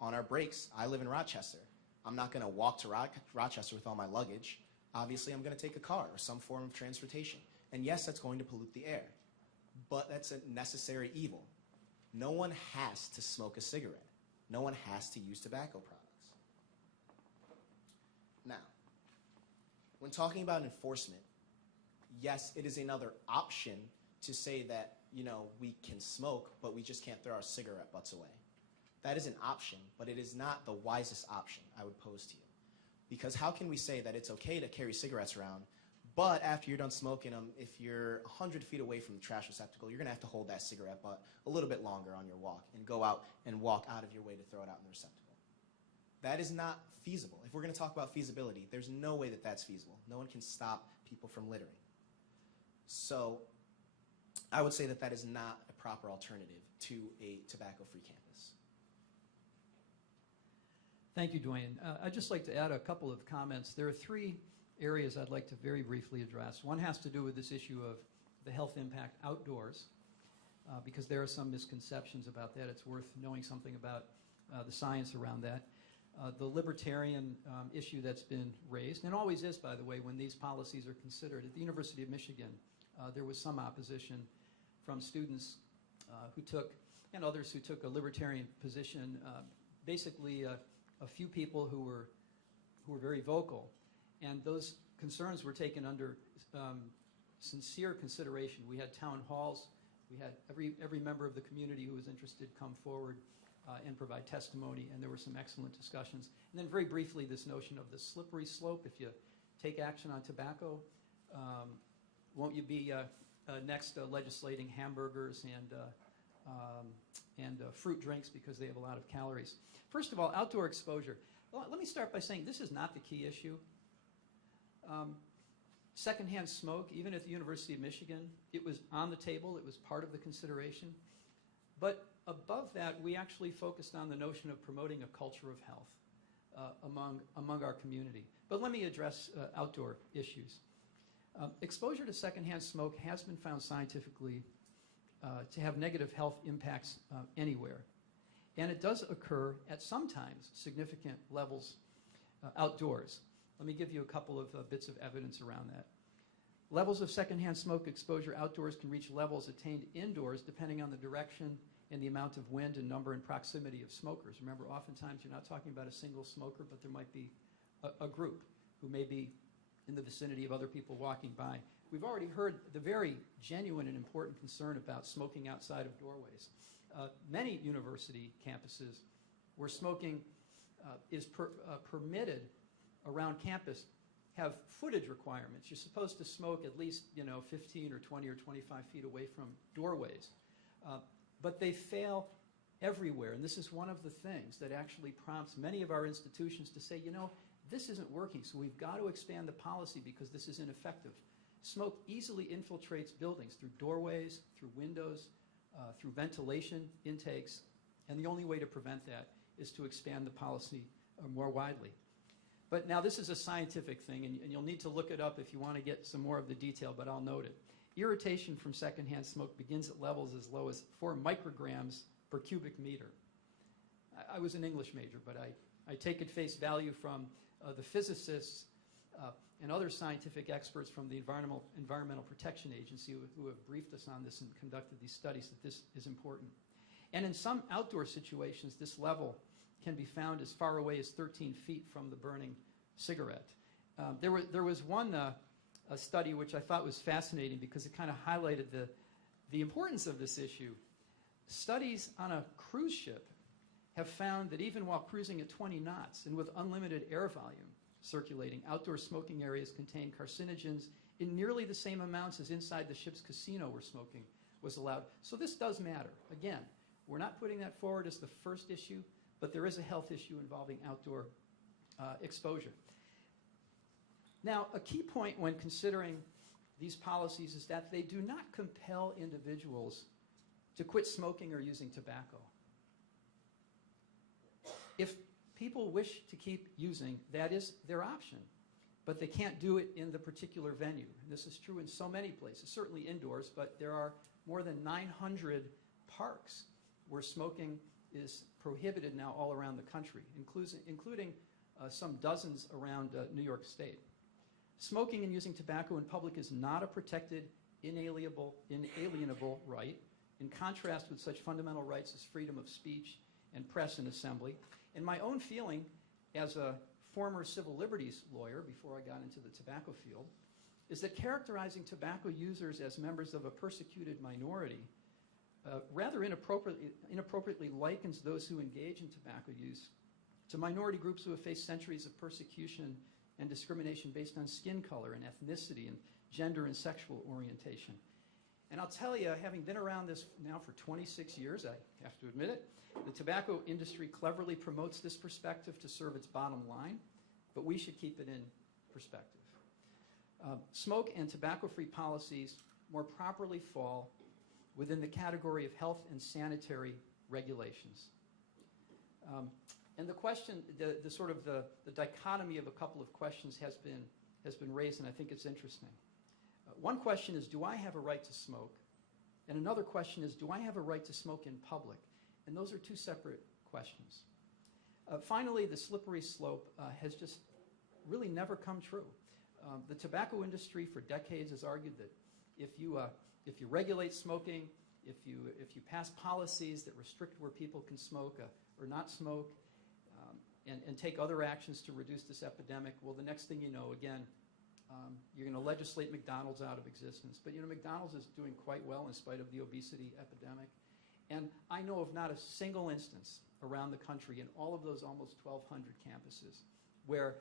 On our breaks, I live in Rochester. I'm not going to walk to Rochester with all my luggage. Obviously, I'm going to take a car or some form of transportation. And yes, that's going to pollute the air, but that's a necessary evil. No one has to smoke a cigarette. No one has to use tobacco products. Now, when talking about enforcement, yes, it is another option to say that, we can smoke, but we just can't throw our cigarette butts away. That is an option, but it is not the wisest option I would pose to you. Because how can we say that it's okay to carry cigarettes around, but after you're done smoking them, if you're 100 feet away from the trash receptacle, you're going to have to hold that cigarette butt a little bit longer on your walk and go out and walk out of your way to throw it out in the receptacle. That is not feasible. If we're going to talk about feasibility, there's no way that that's feasible. No one can stop people from littering. So I would say that that is not a proper alternative to a tobacco-free campus. Thank you, Dwayne. I'd just like to add a couple of comments. There are 3 areas I'd like to very briefly address. One has to do with this issue of the health impact outdoors, because there are some misconceptions about that. It's worth knowing something about the science around that. The libertarian issue that's been raised, and always is, by the way, when these policies are considered. At the University of Michigan, there was some opposition from students who took, and others who took a libertarian position. Basically, a few people who were very vocal, and those concerns were taken under sincere consideration. We had town halls. We had every member of the community who was interested come forward and provide testimony, and there were some excellent discussions. And then very briefly, this notion of the slippery slope. If you take action on tobacco, won't you be next legislating hamburgers and fruit drinks because they have a lot of calories? First of all, outdoor exposure. Well, let me start by saying this is not the key issue. Secondhand smoke, even at the University of Michigan, it was on the table. It was part of the consideration. But above that, we actually focused on the notion of promoting a culture of health among our community. But let me address outdoor issues. Exposure to secondhand smoke has been found scientifically to have negative health impacts anywhere. And it does occur at sometimes significant levels outdoors. Let me give you a couple of bits of evidence around that. Levels of secondhand smoke exposure outdoors can reach levels attained indoors depending on the direction and the amount of wind and number and proximity of smokers. Remember, oftentimes you're not talking about a single smoker, but there might be a group who may be in the vicinity of other people walking by. We've already heard the very genuine and important concern about smoking outside of doorways. Many university campuses where smoking is permitted around campus have footage requirements. You're supposed to smoke at least 15 or 20 or 25 feet away from doorways. But they fail everywhere, and this is one of the things that actually prompts many of our institutions to say, this isn't working, so we've got to expand the policy because this is ineffective. Smoke easily infiltrates buildings through doorways, through windows, through ventilation intakes, and the only way to prevent that is to expand the policy more widely. But now this is a scientific thing, and you'll need to look it up if you want to get some more of the detail, but I'll note it. Irritation from secondhand smoke begins at levels as low as 4 micrograms per cubic meter. I was an English major, but I take at face value from the physicists and other scientific experts from the Environmental Protection Agency who have briefed us on this and conducted these studies that this is important. And in some outdoor situations, this level can be found as far away as 13 feet from the burning cigarette. There was one a study which I thought was fascinating because it kind of highlighted the importance of this issue. Studies on a cruise ship have found that even while cruising at 20 knots and with unlimited air volume circulating, outdoor smoking areas contain carcinogens in nearly the same amounts as inside the ship's casino where smoking was allowed. So this does matter. Again, we're not putting that forward as the first issue, but there is a health issue involving outdoor exposure. Now, a key point when considering these policies is that they do not compel individuals to quit smoking or using tobacco. If people wish to keep using, that is their option, but they can't do it in the particular venue. And this is true in so many places, certainly indoors, but there are more than 900 parks where smoking is prohibited now all around the country, including some dozens around New York State. Smoking and using tobacco in public is not a protected, inalienable right, in contrast with such fundamental rights as freedom of speech and press and assembly. And my own feeling as a former civil liberties lawyer before I got into the tobacco field is that characterizing tobacco users as members of a persecuted minority rather inappropriately likens those who engage in tobacco use to minority groups who have faced centuries of persecution and discrimination based on skin color and ethnicity and gender and sexual orientation. And I'll tell you, having been around this now for 26 years, I have to admit it, the tobacco industry cleverly promotes this perspective to serve its bottom line, but we should keep it in perspective. Smoke and tobacco-free policies more properly fall within the category of health and sanitary regulations. And the question, the dichotomy of a couple of questions has been raised, and I think it's interesting. One question is, do I have a right to smoke? And another question is, do I have a right to smoke in public? And those are two separate questions. Finally, the slippery slope has just really never come true. The tobacco industry for decades has argued that if you regulate smoking, if you pass policies that restrict where people can smoke or not smoke, and take other actions to reduce this epidemic, well, the next thing you know, again, you're going to legislate McDonald's out of existence. But McDonald's is doing quite well in spite of the obesity epidemic. And I know of not a single instance around the country in all of those almost 1,200 campuses where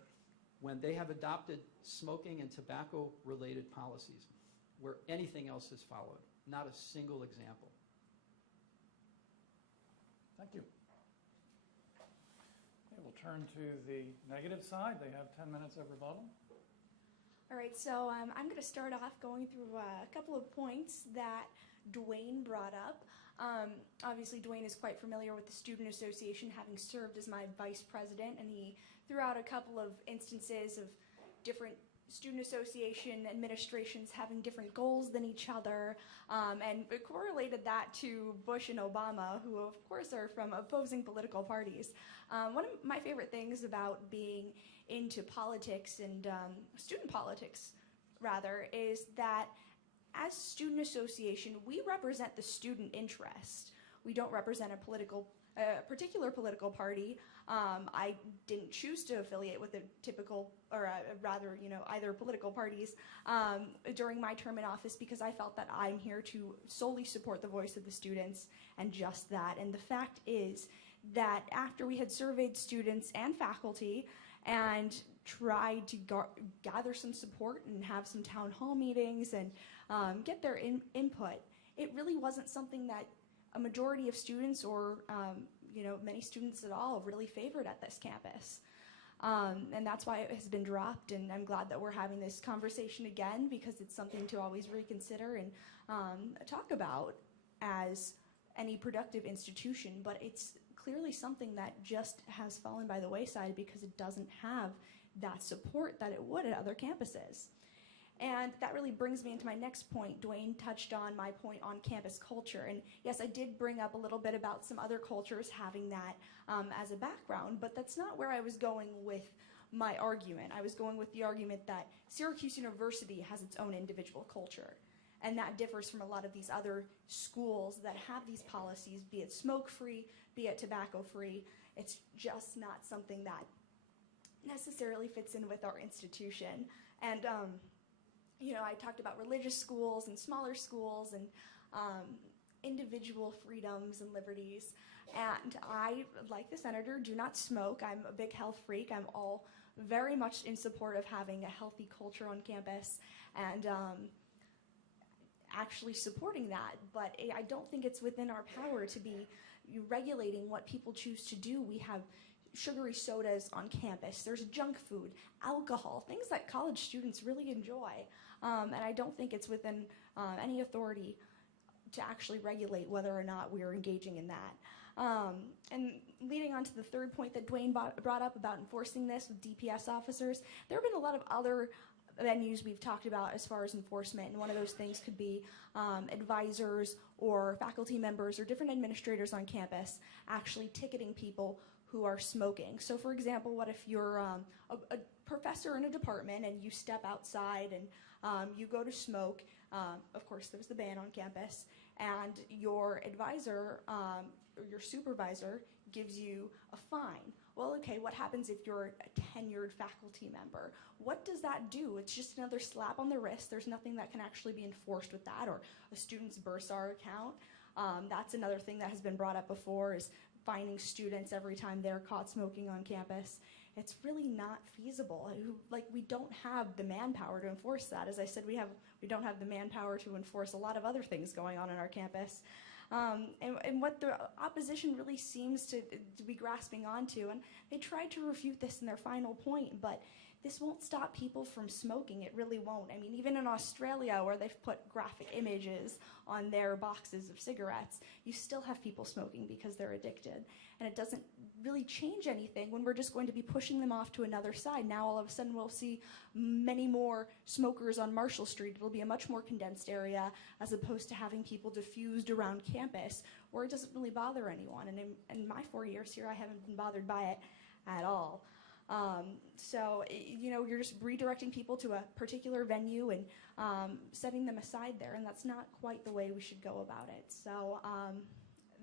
when they have adopted smoking and tobacco-related policies, where anything else has followed. Not a single example. Thank you. Okay, we'll turn to the negative side. They have 10 minutes of rebuttal. All right, so I'm going to start off going through a couple of points that Dwayne brought up. Obviously, Dwayne is quite familiar with the Student Association, having served as my vice president, and he threw out a couple of instances of different student association administrations having different goals than each other, and it correlated that to Bush and Obama, who of course are from opposing political parties. One of my favorite things about being into politics and student politics, rather, is that as student association, we represent the student interest. We don't represent a particular political party. I didn't choose to affiliate with a typical, or rather, either political parties during my term in office because I felt that I'm here to solely support the voice of the students and just that. And the fact is that after we had surveyed students and faculty and tried to gather some support and have some town hall meetings and get their input, it really wasn't something that a majority of students or many students at all really favored at this campus. And that's why it has been dropped, and I'm glad that we're having this conversation again, because it's something to always reconsider and talk about as any productive institution, but it's clearly something that just has fallen by the wayside because it doesn't have that support that it would at other campuses. And that really brings me into my next point. Dwayne touched on my point on campus culture. And yes, I did bring up a little bit about some other cultures having that as a background, but that's not where I was going with my argument. I was going with the argument that Syracuse University has its own individual culture. And that differs from a lot of these other schools that have these policies, be it smoke-free, be it tobacco-free. It's just not something that necessarily fits in with our institution. And I talked about religious schools and smaller schools and individual freedoms and liberties. And I, like the senator, do not smoke. I'm a big health freak. I'm all very much in support of having a healthy culture on campus and actually supporting that. But I don't think it's within our power to be regulating what people choose to do. We have sugary sodas on campus. There's junk food, alcohol, things that college students really enjoy. And I don't think it's within any authority to actually regulate whether or not we're engaging in that. And leading on to the third point that Dwayne brought up about enforcing this with DPS officers, there have been a lot of other venues we've talked about as far as enforcement, and one of those things could be advisors or faculty members or different administrators on campus actually ticketing people who are smoking. So for example, what if you're a professor in a department and you step outside and you go to smoke, of course there's the ban on campus, and your advisor or your supervisor gives you a fine. Well, okay, what happens if you're a tenured faculty member? What does that do? It's just another slap on the wrist. There's nothing that can actually be enforced with that, or a student's Bursar account. That's another thing that has been brought up before, is fining students every time they're caught smoking on campus. It's really not feasible. We don't have the manpower to enforce that. As I said, we don't have the manpower to enforce a lot of other things going on our campus. And what the opposition really seems to be grasping onto, and they tried to refute this in their final point, but this won't stop people from smoking. It really won't. I mean, even in Australia, where they've put graphic images on their boxes of cigarettes, you still have people smoking because they're addicted. And it doesn't really change anything when we're just going to be pushing them off to another side. Now all of a sudden we'll see many more smokers on Marshall Street. It'll be a much more condensed area as opposed to having people diffused around campus where it doesn't really bother anyone. And in my 4 years here, I haven't been bothered by it at all. So, you're just redirecting people to a particular venue and setting them aside there, and that's not quite the way we should go about it. So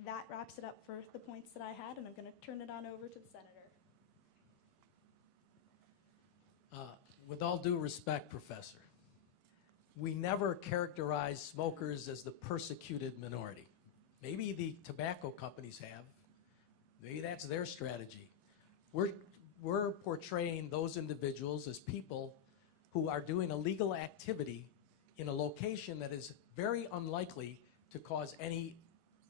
that wraps it up for the points that I had, and I'm going to turn it on over to the senator. With all due respect, Professor, we never characterize smokers as the persecuted minority. Maybe the tobacco companies have. Maybe that's their strategy. We're portraying those individuals as people who are doing illegal activity in a location that is very unlikely to cause any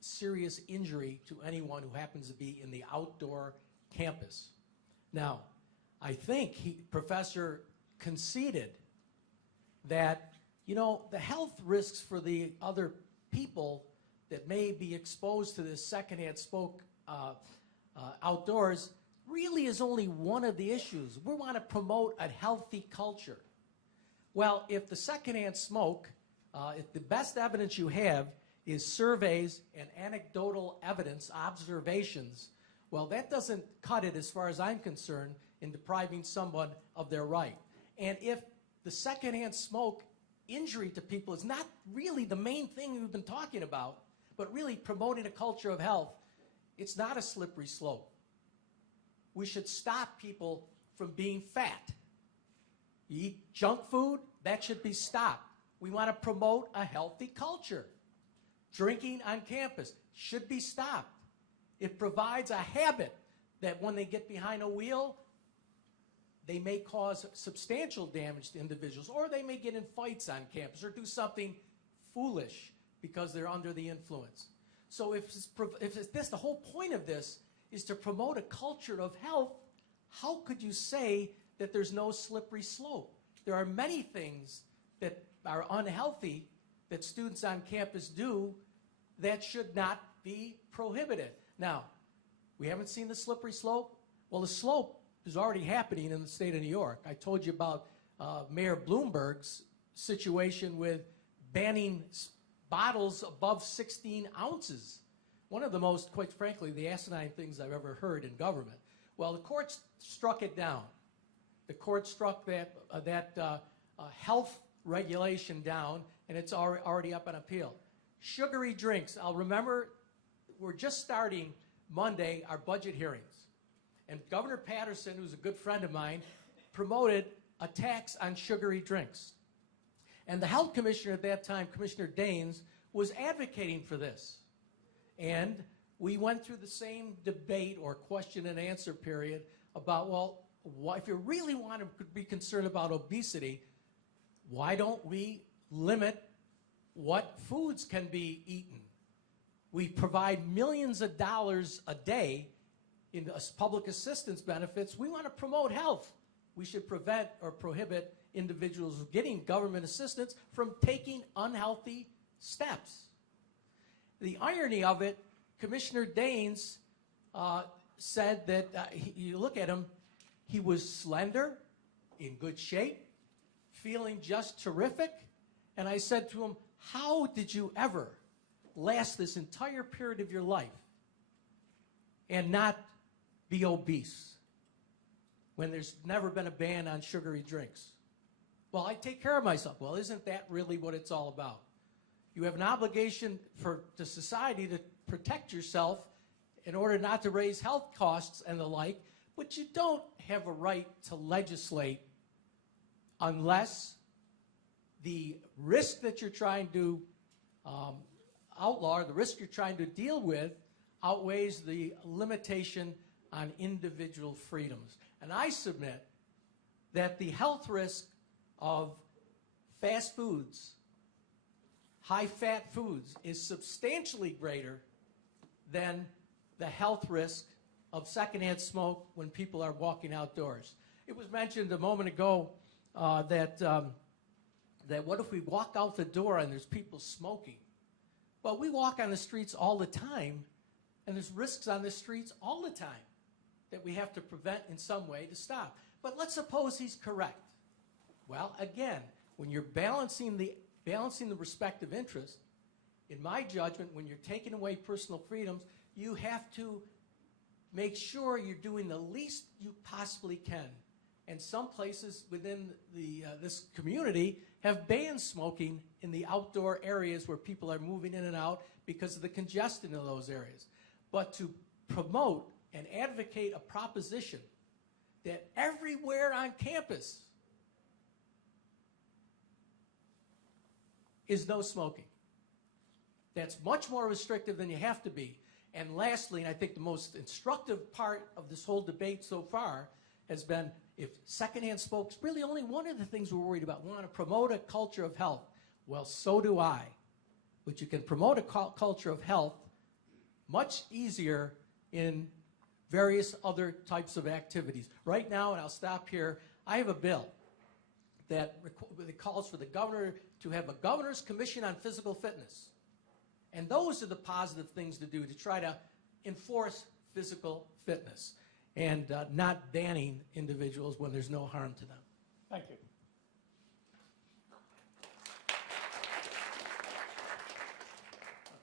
serious injury to anyone who happens to be in the outdoor campus. Now, I think Professor conceded that, the health risks for the other people that may be exposed to this secondhand smoke outdoors really is only one of the issues. We want to promote a healthy culture. Well, if the secondhand smoke, if the best evidence you have is surveys and anecdotal evidence, observations, well, that doesn't cut it as far as I'm concerned in depriving someone of their right. And if the secondhand smoke injury to people is not really the main thing we've been talking about, but really promoting a culture of health, it's not a slippery slope. We should stop people from being fat. You eat junk food, that should be stopped. We want to promote a healthy culture. Drinking on campus should be stopped. It provides a habit that when they get behind a wheel, they may cause substantial damage to individuals, or they may get in fights on campus or do something foolish because they're under the influence. So if the whole point of this is to promote a culture of health, how could you say that there's no slippery slope? There are many things that are unhealthy that students on campus do that should not be prohibited. Now, we haven't seen the slippery slope. Well, the slope is already happening in the state of New York. I told you about Mayor Bloomberg's situation with banning bottles above 16 ounces. One of the most, quite frankly, the asinine things I've ever heard in government. Well, the courts struck it down. The court struck that health regulation down, and it's already up on appeal. Sugary drinks. I'll remember, we're just starting Monday our budget hearings. And Governor Patterson, who's a good friend of mine, promoted a tax on sugary drinks. And the health commissioner at that time, Commissioner Daines, was advocating for this. And we went through the same debate or question and answer period about, well, if you really want to be concerned about obesity, why don't we limit what foods can be eaten? We provide millions of dollars a day in public assistance benefits. We want to promote health. We should prevent or prohibit individuals getting government assistance from taking unhealthy steps. The irony of it, Commissioner Daines said that, you look at him, he was slender, in good shape, feeling just terrific. And I said to him, how did you ever last this entire period of your life and not be obese when there's never been a ban on sugary drinks? Well, I take care of myself. Well, isn't that really what it's all about? You have an obligation to society to protect yourself in order not to raise health costs and the like, but you don't have a right to legislate unless the risk that you're trying to outlaw, or the risk you're trying to deal with, outweighs the limitation on individual freedoms. And I submit that the health risk of fast foods, high-fat foods, is substantially greater than the health risk of secondhand smoke when people are walking outdoors. It was mentioned a moment ago that what if we walk out the door and there's people smoking? Well, we walk on the streets all the time, and there's risks on the streets all the time that we have to prevent in some way to stop. But let's suppose he's correct. Well, again, when you're balancing the respective interests, in my judgment, when you're taking away personal freedoms, you have to make sure you're doing the least you possibly can. And some places within this community have banned smoking in the outdoor areas where people are moving in and out because of the congestion in those areas. But to promote and advocate a proposition that everywhere on campus is no smoking, that's much more restrictive than you have to be. And lastly, and I think the most instructive part of this whole debate so far has been, if secondhand smoke's really only one of the things we're worried about. We want to promote a culture of health. Well, so do I. But you can promote a culture of health much easier in various other types of activities. Right now, and I'll stop here, I have a bill that calls for the governor to have a governor's commission on physical fitness. And those are the positive things to do to try to enforce physical fitness and not banning individuals when there's no harm to them. Thank you.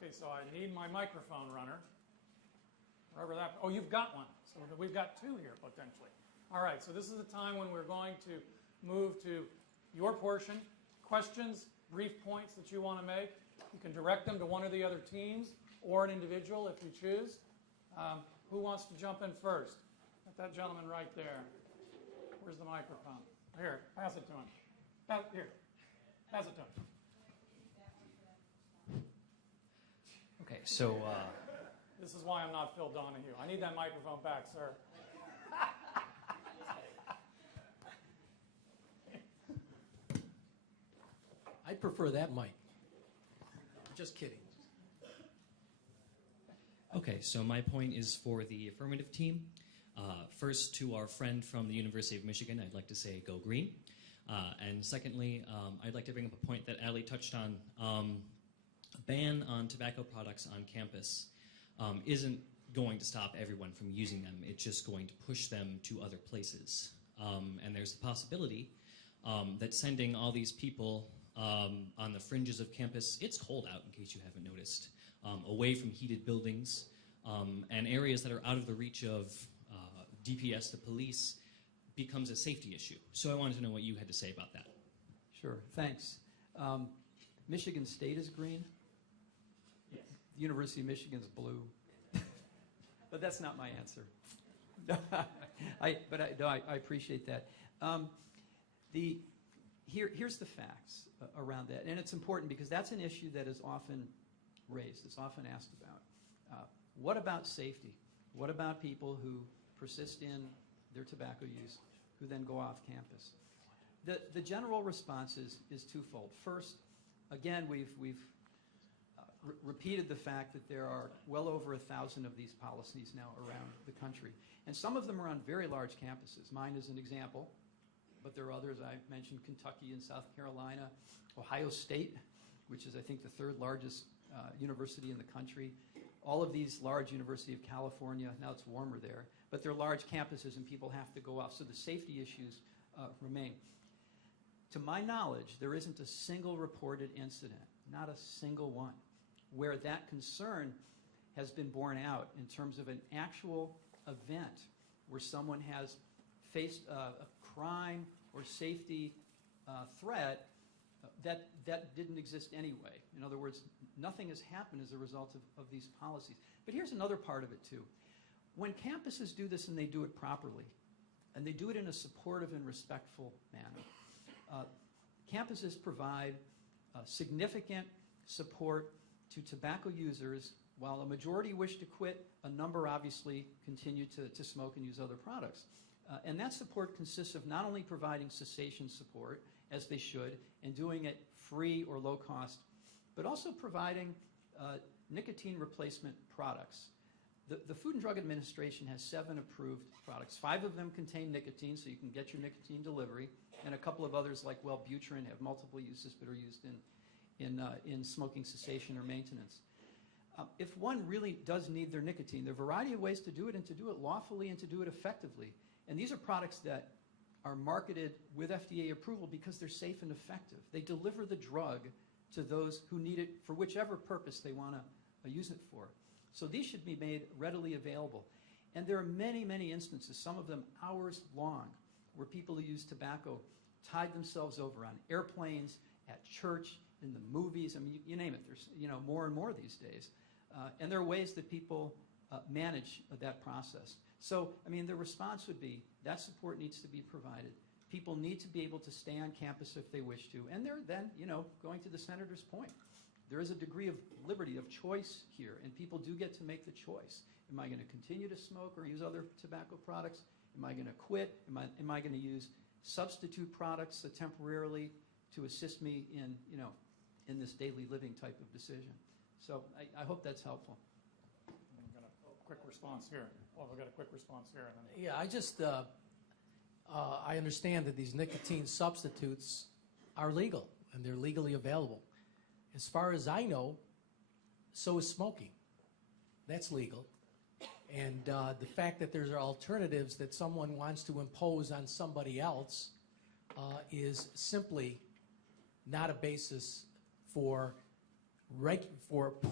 Okay, so I need my microphone runner. Wherever that, oh, you've got one. So we've got two here, potentially. All right, so this is the time when we're going to move to your portion. Questions, brief points that you want to make. You can direct them to one of the other teams or an individual if you choose. Who wants to jump in first? Got that gentleman right there. Where's the microphone? Here, pass it to him. Pass it to him. Okay, so This is why I'm not Phil Donahue. I need that microphone back, sir. I'd prefer that mic. Just kidding. Okay, so my point is for the affirmative team. First, to our friend from the University of Michigan, I'd like to say go green. And secondly, I'd like to bring up a point that Allie touched on. A ban on tobacco products on campus isn't going to stop everyone from using them. It's just going to push them to other places. And there's the possibility that sending all these people on the fringes of campus, it's cold out in case you haven't noticed, away from heated buildings and areas that are out of the reach of DPS, the police, becomes a safety issue. So I wanted to know what you had to say about that. Sure, thanks. Michigan State is green. Yes. University of Michigan's blue. But that's not my answer. I appreciate that. Here's the facts around that, and it's important because that's an issue that is often raised, it's often asked about. What about safety? What about people who persist in their tobacco use, who then go off campus? The general response is twofold. First, again, we've repeated the fact that there are well over 1,000 of these policies now around the country. And some of them are on very large campuses. Mine is an example, but there are others. I mentioned Kentucky and South Carolina, Ohio State, which is, I think, the third largest university in the country. All of these large University of California, now it's warmer there, but they're large campuses and people have to go off. So the safety issues remain. To my knowledge, there isn't a single reported incident, not a single one, where that concern has been borne out in terms of an actual event where someone has faced a crime or safety threat that didn't exist anyway. In other words, nothing has happened as a result of these policies. But here's another part of it too. When campuses do this and they do it properly, and they do it in a supportive and respectful manner, campuses provide significant support to tobacco users. While a majority wish to quit, a number obviously continue to smoke and use other products. And that support consists of not only providing cessation support, as they should, and doing it free or low cost, but also providing nicotine replacement products. The Food and Drug Administration has 7 approved products. 5 of them contain nicotine, so you can get your nicotine delivery, and a couple of others like Wellbutrin have multiple uses but are used in smoking cessation or maintenance. If one really does need their nicotine, there are a variety of ways to do it and to do it lawfully and to do it effectively. And these are products that are marketed with FDA approval because they're safe and effective. They deliver the drug to those who need it for whichever purpose they want to use it for. So these should be made readily available. And there are many, many instances, some of them hours long, where people who use tobacco tied themselves over on airplanes, at church, in the movies. I mean, you name it. There's more and more these days. And there are ways that people manage that process. So, I mean, the response would be that support needs to be provided. People need to be able to stay on campus if they wish to. And they're then, going to the senator's point, there is a degree of liberty, of choice here, and people do get to make the choice. Am I going to continue to smoke or use other tobacco products? Am I going to quit? Am I going to use substitute products temporarily to assist me in this daily living type of decision? So I hope that's helpful. We've got a quick response here. Well, we've got a quick response here. And then Yeah, I just, I understand that these nicotine substitutes are legal and they're legally available. As far as I know, so is smoking. That's legal. And the fact that there's alternatives that someone wants to impose on somebody else is simply not a basis for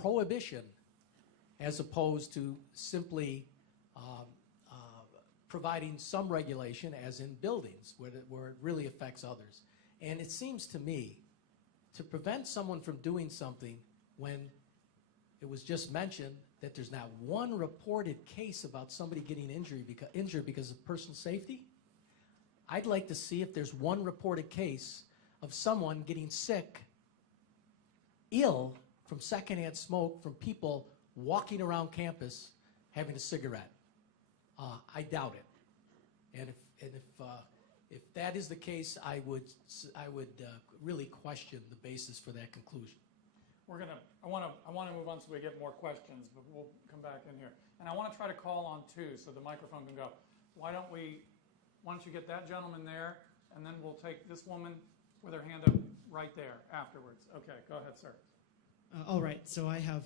prohibition, as opposed to simply providing some regulation, as in buildings, where it really affects others. And it seems to me, to prevent someone from doing something when it was just mentioned that there's not one reported case about somebody getting injured because of personal safety, I'd like to see if there's one reported case of someone getting sick, ill, from secondhand smoke from people walking around campus having a cigarette. I doubt it. And if If that is the case, I would really question the basis for that conclusion. I want to move on so we get more questions, but we'll come back in here. And I want to try to call on two so the microphone can go. Why don't you get that gentleman there, and then we'll take this woman with her hand up right there afterwards. Okay, go ahead, sir. All right, so I have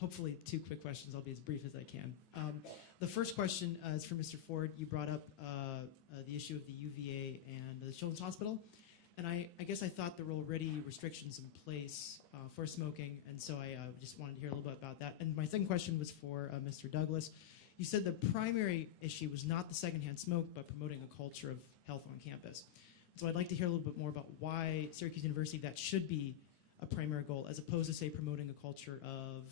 hopefully two quick questions. I'll be as brief as I can. The first question is for Mr. Ford. You brought up the issue of the UVA and the Children's Hospital. And I guess I thought there were already restrictions in place for smoking, and so I just wanted to hear a little bit about that. And my second question was for Mr. Douglas. You said the primary issue was not the secondhand smoke, but promoting a culture of health on campus. So I'd like to hear a little bit more about why Syracuse University that should be a primary goal, as opposed to, say, promoting a culture of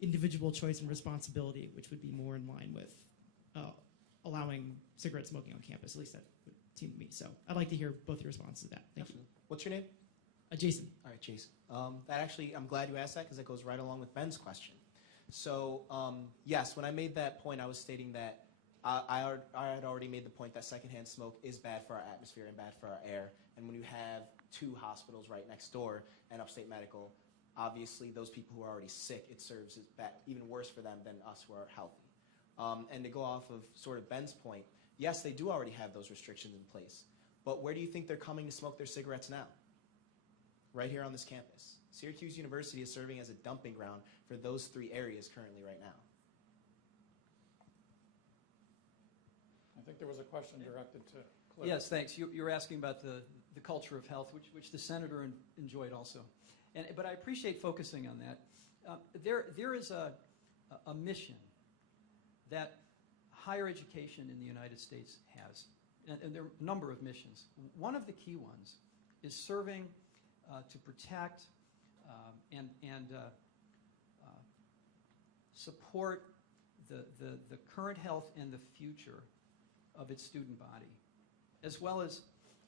individual choice and responsibility, which would be more in line with allowing cigarette smoking on campus. At least that would seem to me. So I'd like to hear both your responses to that. Thank you. What's your name? Jason. All right, Jason. That actually, I'm glad you asked that because it goes right along with Ben's question. So, yes, when I made that point, I was stating that I had already made the point that secondhand smoke is bad for our atmosphere and bad for our air. And when you have two hospitals right next door and Upstate Medical, obviously those people who are already sick, it serves as bad, even worse for them than us who are healthy. And to go off of sort of Ben's point, yes, they do already have those restrictions in place. But where do you think they're coming to smoke their cigarettes now? Right here on this campus. Syracuse University is serving as a dumping ground for those three areas currently right now. I think there was a question directed to Cliff. Yes, thanks. You're asking about the culture of health, which the senator enjoyed also. But I appreciate focusing on that. There is a mission that higher education in the United States has, and there are a number of missions. One of the key ones is serving to protect and support the current health and the future of its student body, as well as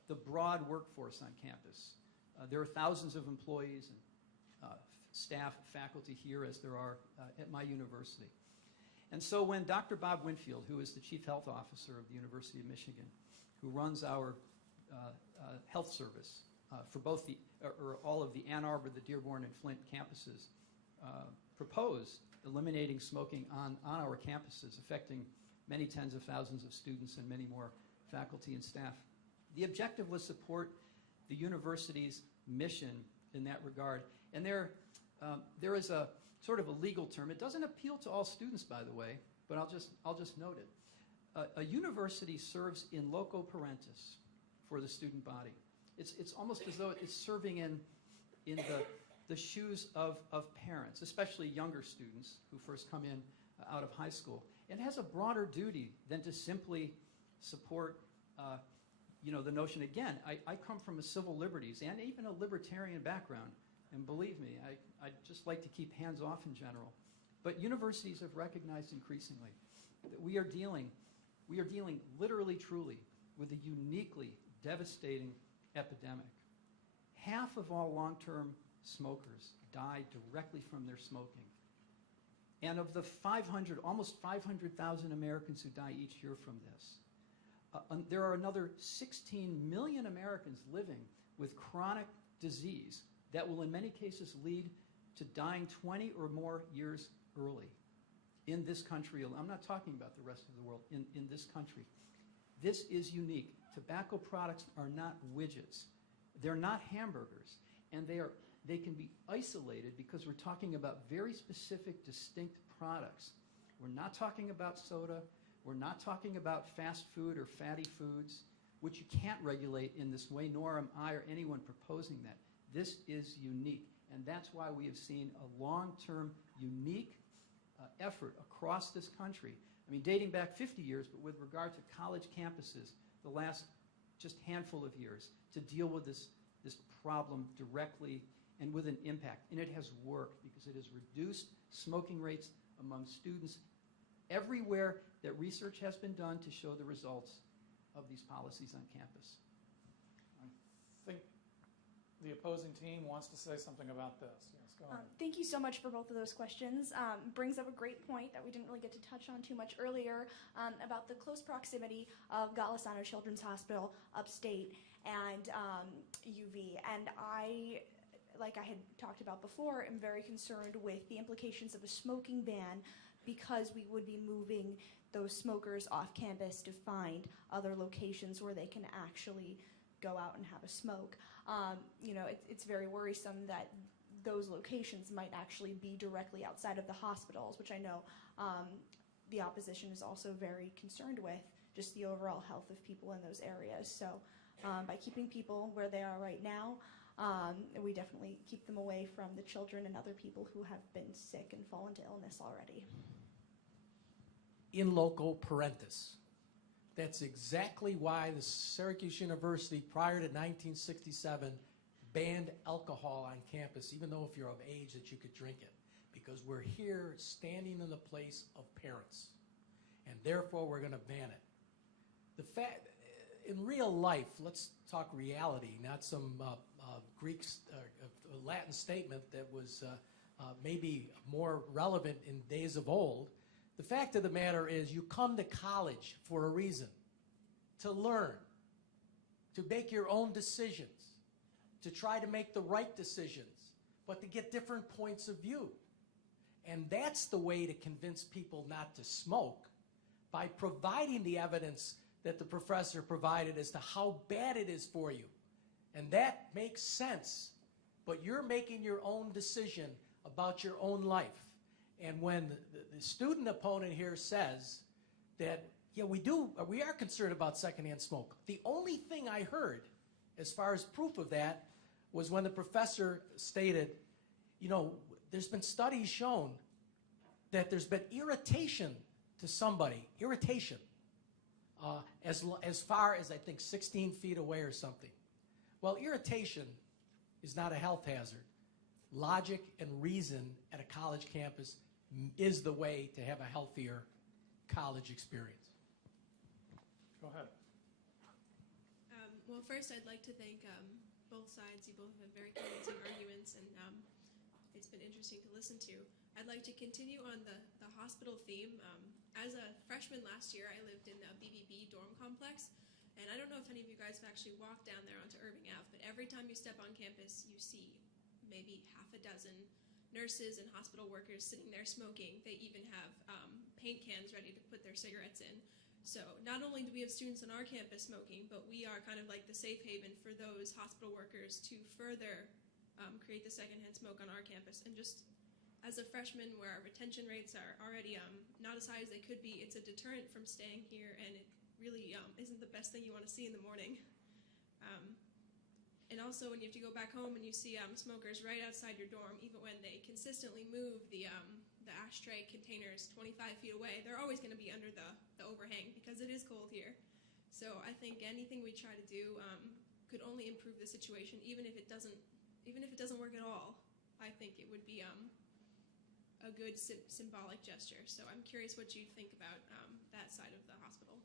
the broad workforce on campus. There are thousands of employees and staff, faculty here, as there are at my university. And so when Dr. Bob Winfield, who is the Chief Health Officer of the University of Michigan, who runs our health service for both or all of the Ann Arbor, the Dearborn, and Flint campuses, proposed eliminating smoking on our campuses, affecting many tens of thousands of students and many more faculty and staff. The objective was support the university's mission in that regard. And there is a sort of a legal term. It doesn't appeal to all students, by the way, but I'll just note it. A university serves in loco parentis for the student body. It's almost as though it's serving in the shoes of parents, especially younger students who first come in out of high school. It has a broader duty than to simply support the notion. Again, I come from a civil liberties and even a libertarian background, and believe me, I just like to keep hands off in general. But universities have recognized increasingly that we are dealing literally, truly, with a uniquely devastating epidemic. Half of all long-term smokers die directly from their smoking. And of the almost 500,000 Americans who die each year from this, there are another 16 million Americans living with chronic disease that will in many cases lead to dying 20 or more years early in this country. I'm not talking about the rest of the world, in this country. This is unique. Tobacco products are not widgets. They're not hamburgers. And they can be isolated because we're talking about very specific, distinct products. We're not talking about soda. We're not talking about fast food or fatty foods, which you can't regulate in this way, nor am I or anyone proposing that. This is unique, and that's why we have seen a long-term, unique effort across this country. I mean, dating back 50 years, but with regard to college campuses, the last just handful of years, to deal with this problem directly and with an impact. And it has worked because it has reduced smoking rates among students everywhere that research has been done to show the results of these policies on campus. I think the opposing team wants to say something about this. Yes, go ahead. Thank you so much for both of those questions. Brings up a great point that we didn't really get to touch on too much earlier about the close proximity of Golisano Children's Hospital upstate and UV. And I, like I had talked about before, am very concerned with the implications of a smoking ban because we would be moving those smokers off campus to find other locations where they can actually go out and have a smoke. It's very worrisome that those locations might actually be directly outside of the hospitals, which I know the opposition is also very concerned with, just the overall health of people in those areas. So by keeping people where they are right now, we definitely keep them away from the children and other people who have been sick and fallen to illness already. In loco parentis. That's exactly why the Syracuse University, prior to 1967, banned alcohol on campus, even though if you're of age that you could drink it, because we're here standing in the place of parents, and therefore we're going to ban it. The fact, in real life, let's talk reality, not some Greek, Latin statement that was maybe more relevant in days of old. The fact of the matter is you come to college for a reason, to learn, to make your own decisions, to try to make the right decisions, but to get different points of view. And that's the way to convince people not to smoke, by providing the evidence that the professor provided as to how bad it is for you. And that makes sense, but you're making your own decision about your own life. And when the student opponent here says that, yeah, we are concerned about secondhand smoke. The only thing I heard as far as proof of that was when the professor stated, there's been studies shown that there's been irritation to somebody, as far as I think 16 feet away or something. Well, irritation is not a health hazard. Logic and reason at a college campus is the way to have a healthier college experience. Go ahead. Well, first I'd like to thank both sides. You both have very convincing arguments, and it's been interesting to listen to. I'd like to continue on the hospital theme. As a freshman last year, I lived in the BBB dorm complex, and I don't know if any of you guys have actually walked down there onto Irving Ave, but every time you step on campus, you see maybe half a dozen nurses and hospital workers sitting there smoking. They even have paint cans ready to put their cigarettes in. So not only do we have students on our campus smoking, but we are kind of like the safe haven for those hospital workers to further create the secondhand smoke on our campus. And just as a freshman, where our retention rates are already not as high as they could be, it's a deterrent from staying here, and it really isn't the best thing you want to see in the morning. And also, when you have to go back home and you see smokers right outside your dorm, even when they consistently move the ashtray containers 25 feet away, they're always going to be under the overhang because it is cold here. So I think anything we try to do could only improve the situation, even if it doesn't work at all. I think it would be a good symbolic gesture. So I'm curious what you think about that side of the hospital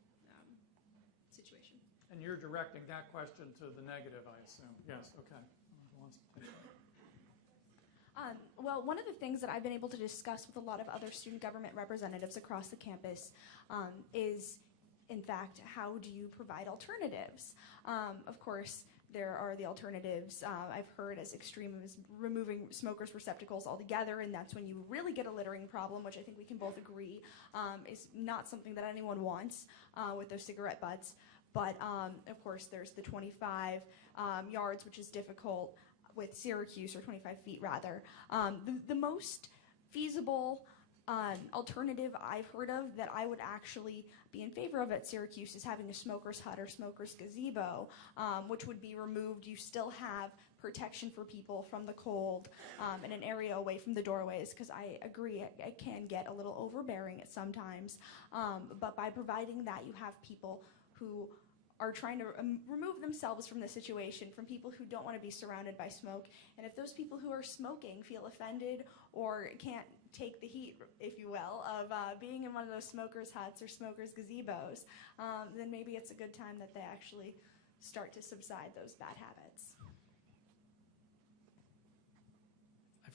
situation. And you're directing that question to the negative, I assume. Yes, okay. Who wants to take that? Well, one of the things that I've been able to discuss with a lot of other student government representatives across the campus is, in fact, how do you provide alternatives? Of course, there are the alternatives I've heard as extreme as removing smokers' receptacles altogether, and that's when you really get a littering problem, which I think we can both agree is not something that anyone wants with those cigarette butts. But, of course, there's the 25 yards, which is difficult with Syracuse, or 25 feet, rather. The most feasible alternative I've heard of that I would actually be in favor of at Syracuse is having a smoker's hut or smoker's gazebo, which would be removed. You still have protection for people from the cold and an area away from the doorways, because I agree, it can get a little overbearing at sometimes. But by providing that, you have people who are trying to remove themselves from the situation, from people who don't want to be surrounded by smoke. And if those people who are smoking feel offended or can't take the heat, if you will, of being in one of those smokers' huts or smokers' gazebos, then maybe it's a good time that they actually start to subside those bad habits.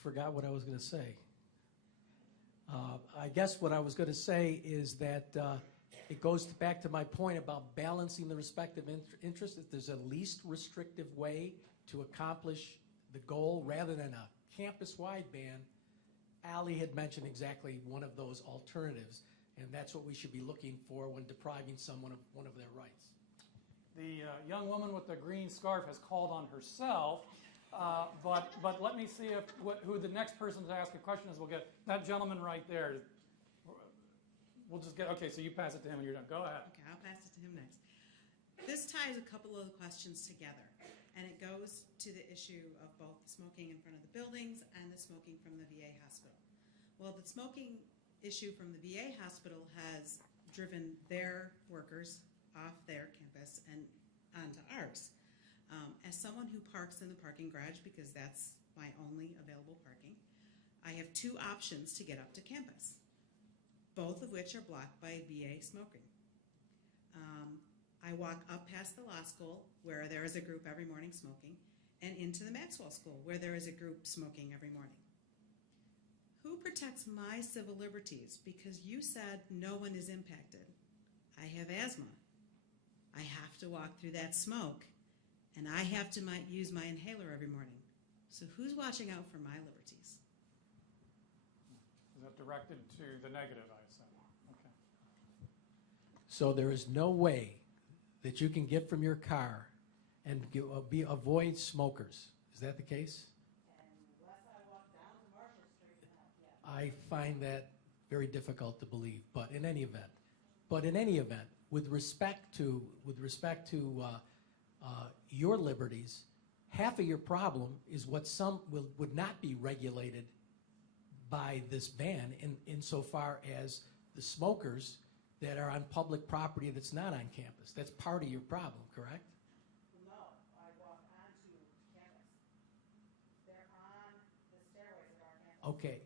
forgot what I was going to say. I guess what I was going to say is that it goes back to my point about balancing the respective interests. If there's a least restrictive way to accomplish the goal rather than a campus-wide ban, Ally had mentioned exactly one of those alternatives, and that's what we should be looking for when depriving someone of one of their rights. The young woman with the green scarf has called on herself, but let me see who the next person to ask a question is. We'll get that gentleman right there. We'll just get, okay, so you pass it to him and you're done. Go ahead. Okay, I'll pass it to him next. This ties a couple of the questions together, and it goes to the issue of both the smoking in front of the buildings and the smoking from the VA hospital. Well, the smoking issue from the VA hospital has driven their workers off their campus and onto ours. As someone who parks in the parking garage, because that's my only available parking, I have two options to get up to campus, both of which are blocked by VA smoking. I walk up past the law school, where there is a group every morning smoking, and into the Maxwell School, where there is a group smoking every morning. Who protects my civil liberties? Because you said no one is impacted. I have asthma. I have to walk through that smoke, and I have to use my inhaler every morning. So who's watching out for my liberties? Is that directed to the negative, I assume? Okay. So there is no way that you can get from your car and avoid smokers. Is that the case? Unless I walk down to Marshall Street, yeah. I find that very difficult to believe. But in any event, with respect to your liberties, half of your problem is what some would not be regulated by this ban insofar as the smokers that are on public property that's not on campus. That's part of your problem, correct? No, I walk onto campus. They're on the stairways at our campus. Okay,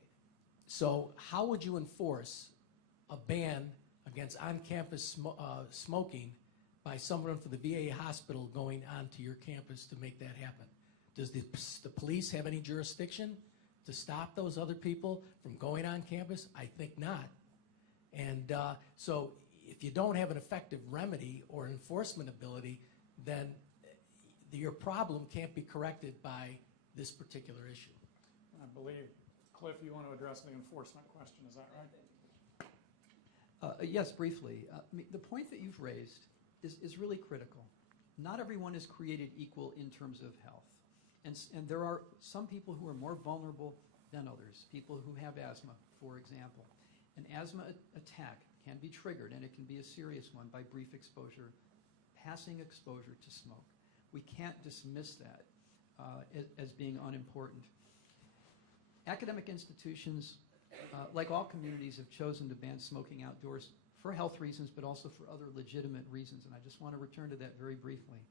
so how would you enforce a ban against on-campus smoking by someone from the VA hospital going onto your campus to make that happen? Does the police have any jurisdiction to stop those other people from going on campus? I think not. And so if you don't have an effective remedy or enforcement ability, then your problem can't be corrected by this particular issue. I believe, Cliff, you want to address the enforcement question, is that right? Yes, briefly. The point that you've raised is really critical. Not everyone is created equal in terms of health. And there are some people who are more vulnerable than others, people who have asthma, for example. An asthma attack can be triggered, and it can be a serious one, by brief exposure, passing exposure to smoke. We can't dismiss that as being unimportant. Academic institutions, like all communities, have chosen to ban smoking outdoors for health reasons, but also for other legitimate reasons. And I just want to return to that very briefly,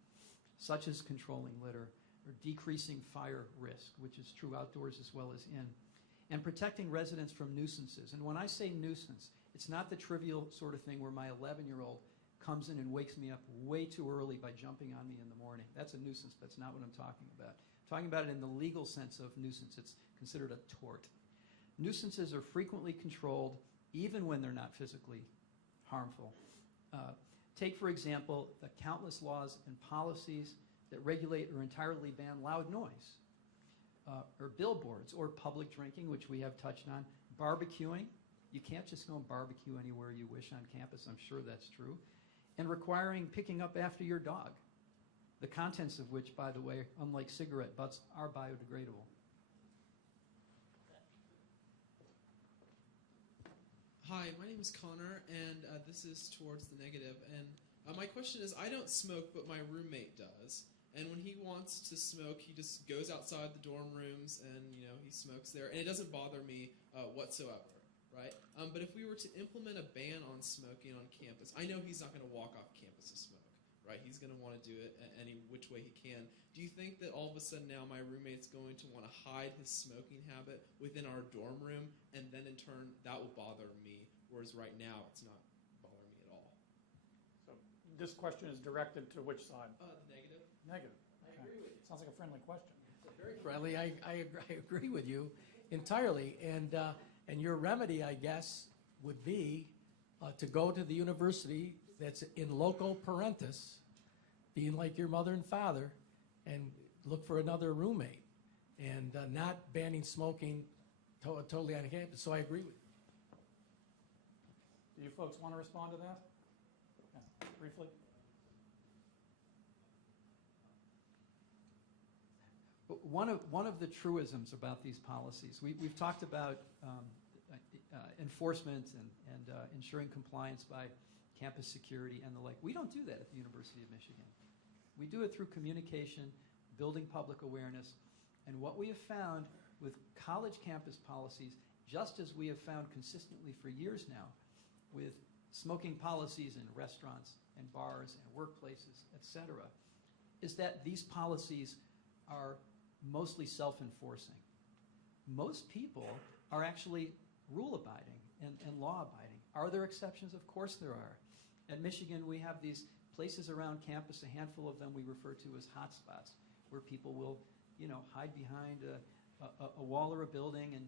such as controlling litter or decreasing fire risk, which is true outdoors as well as in, and protecting residents from nuisances. And when I say nuisance, it's not the trivial sort of thing where my 11-year-old comes in and wakes me up way too early by jumping on me in the morning. That's a nuisance. That's not what I'm talking about. I'm talking about it in the legal sense of nuisance. It's considered a tort. Nuisances are frequently controlled even when they're not physically harmful. Take, for example, the countless laws and policies that regulate or entirely ban loud noise, or billboards, or public drinking, which we have touched on, barbecuing. You can't just go and barbecue anywhere you wish on campus. I'm sure that's true. And requiring picking up after your dog, the contents of which, by the way, unlike cigarette butts, are biodegradable. Hi, my name is Connor, and this is towards the negative. And my question is, I don't smoke, but my roommate does. And when he wants to smoke, he just goes outside the dorm rooms and, he smokes there. And it doesn't bother me whatsoever, right? But if we were to implement a ban on smoking on campus, I know he's not going to walk off campus to smoke, right? He's going to want to do it any which way he can. Do you think that all of a sudden now my roommate's going to want to hide his smoking habit within our dorm room, and then in turn that will bother me, whereas right now it's not bothering me at all? So this question is directed to which side? Negative. Negative. I agree with you. Sounds like a friendly question. Very friendly. I agree with you. entirely. And your remedy, I guess, would be to go to the university that's in loco parentis, being like your mother and father, and look for another roommate, and not banning smoking totally on campus. So I agree with you. Do you folks want to respond to that? Yeah, briefly. One of the truisms about these policies, we've talked about enforcement and ensuring compliance by campus security and the like. We don't do that at the University of Michigan. We do it through communication, building public awareness, and what we have found with college campus policies, just as we have found consistently for years now with smoking policies in restaurants and bars and workplaces, etc., is that these policies are mostly self-enforcing. Most people are actually rule-abiding and law-abiding. Are there exceptions? Of course there are. At Michigan, we have these places around campus, a handful of them we refer to as hotspots, where people will, hide behind a wall or a building, and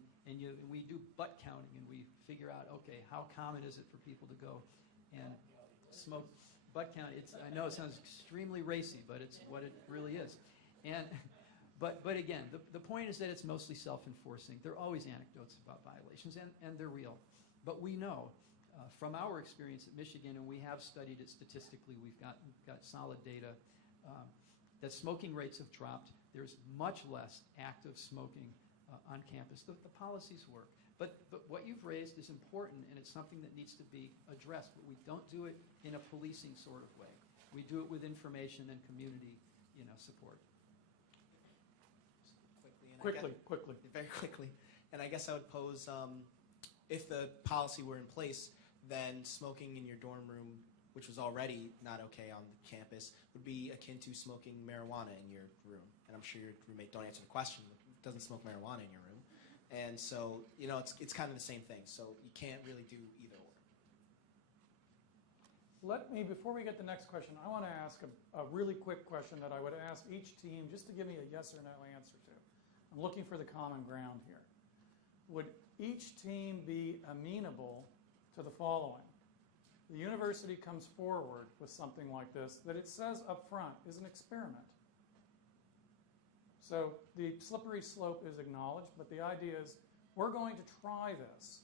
we do butt counting, and we figure out, okay, how common is it for people to go and smoke butt count? I know it sounds extremely racy, but it's what it really is. And But again, the point is that it's mostly self-enforcing. There are always anecdotes about violations, and they're real. But we know from our experience at Michigan, and we have studied it statistically, we've got solid data, that smoking rates have dropped. There's much less active smoking on campus. The policies work. But what you've raised is important, and it's something that needs to be addressed. But we don't do it in a policing sort of way. We do it with information and community support. Quickly. Quickly. Very quickly. And I guess I would pose, if the policy were in place, then smoking in your dorm room, which was already not okay on the campus, would be akin to smoking marijuana in your room. And I'm sure your roommate, don't answer the question, but doesn't smoke marijuana in your room. And so, it's kind of the same thing. So you can't really do either or. Before we get to the next question, I want to ask a really quick question that I would ask each team just to give me a yes or no answer to. I'm looking for the common ground here. Would each team be amenable to the following? The university comes forward with something like this that it says up front is an experiment. So the slippery slope is acknowledged, but the idea is we're going to try this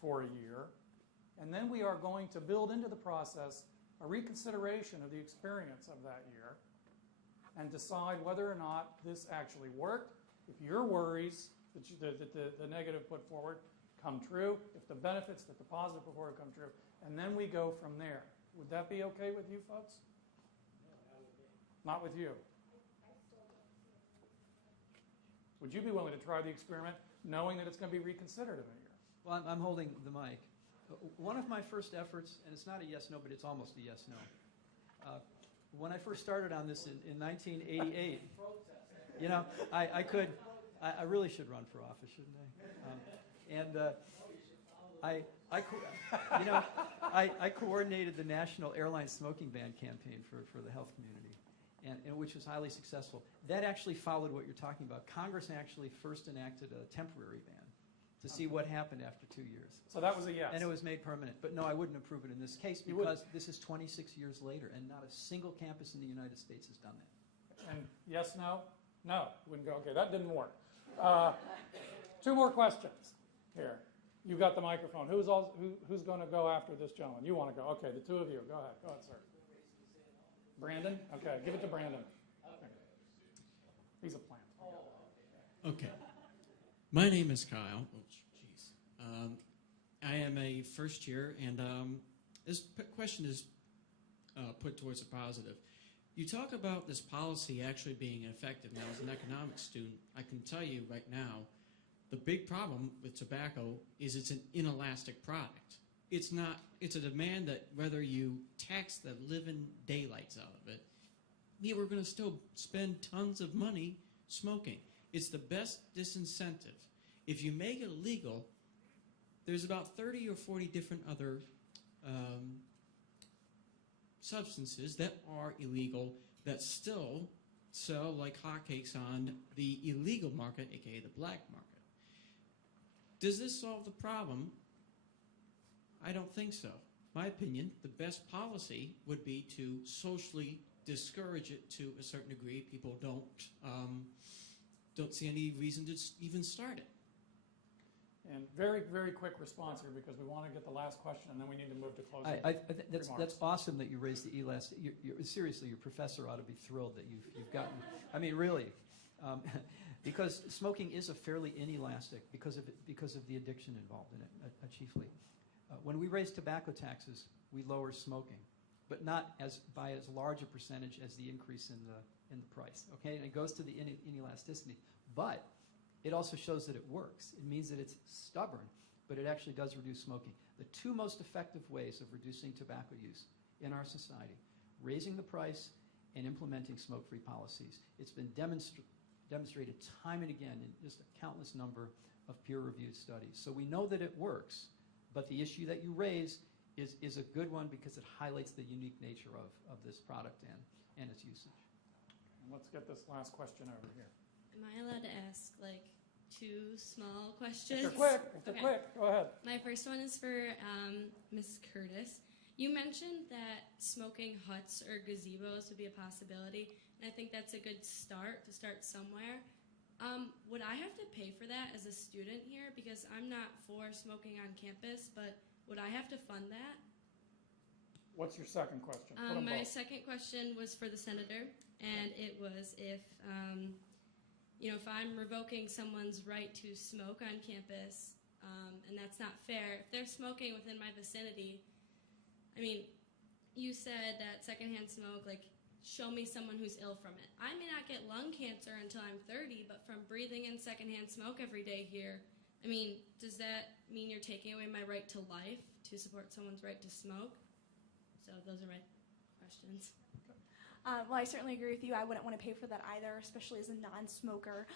for a year, and then we are going to build into the process a reconsideration of the experience of that year and decide whether or not this actually worked, if your worries that the negative put forward come true, if the benefits that the positive put forward come true, and then we go from there. Would that be okay with you folks? Not with you. Would you be willing to try the experiment knowing that it's going to be reconsidered in a year? Well, I'm holding the mic. One of my first efforts, and it's not a yes-no, but it's almost a yes-no. When I first started on this in 1988, I really should run for office, shouldn't I? I coordinated the national airline smoking ban campaign for the health community, and which was highly successful. That actually followed what you're talking about. Congress actually first enacted a temporary ban to see what happened after 2 years. So that was a yes. And it was made permanent. But no, I wouldn't approve it in this case because this is 26 years later, and not a single campus in the United States has done that. And yes, no? No, wouldn't go. Okay, that didn't work. 2 more questions here. You got the microphone. Who's going to go after this gentleman? You want to go? Okay, the 2 of you. Go ahead. Go ahead, sir. Brandon? Okay, give it to Brandon. He's a plant. Okay. My name is Kyle. Oh, jeez. I am a first year, and this question is put towards a positive. You talk about this policy actually being effective. Now, as an economics student, I can tell you right now, the big problem with tobacco is it's an inelastic product. It's not. It's a demand that whether you tax the living daylights out of it, we're going to still spend tons of money smoking. It's the best disincentive. If you make it illegal, there's about 30 or 40 different other substances that are illegal that still sell like hotcakes on the illegal market, aka the black market. Does this solve the problem? I don't think so. My opinion, the best policy would be to socially discourage it to a certain degree. People don't see any reason to even start it. And very, very quick response here because we want to get the last question and then we need to move to closing That's remarks. awesome that you raised the elastic. Seriously, your professor ought to be thrilled that you've gotten. I mean, really, because smoking is a fairly inelastic because of the addiction involved in it, chiefly. When we raise tobacco taxes, we lower smoking, but not by as large a percentage as the increase in the price. Okay, and it goes to the inelasticity, but it also shows that it works. It means that it's stubborn, but it actually does reduce smoking. The two most effective ways of reducing tobacco use in our society, raising the price and implementing smoke-free policies. It's been demonstrated time and again in just a countless number of peer-reviewed studies. So we know that it works, but the issue that you raise is a good one because it highlights the unique nature of this product and its usage. And let's get this last question over here. Am I allowed to ask, like, 2 small questions? If they're quick, go ahead. My first one is for Ms. Curtis. You mentioned that smoking huts or gazebos would be a possibility, and I think that's a good start to start somewhere. Would I have to pay for that as a student here? Because I'm not for smoking on campus, but would I have to fund that? What's your second question? Put 'em My both. second question was for the senator, and it was if I'm revoking someone's right to smoke on campus, and that's not fair, if they're smoking within my vicinity, I mean, you said that secondhand smoke, like, show me someone who's ill from it. I may not get lung cancer until I'm 30, but from breathing in secondhand smoke every day here, I mean, does that mean you're taking away my right to life to support someone's right to smoke? So those are my questions. Well, I certainly agree with you. I wouldn't want to pay for that either, especially as a non-smoker.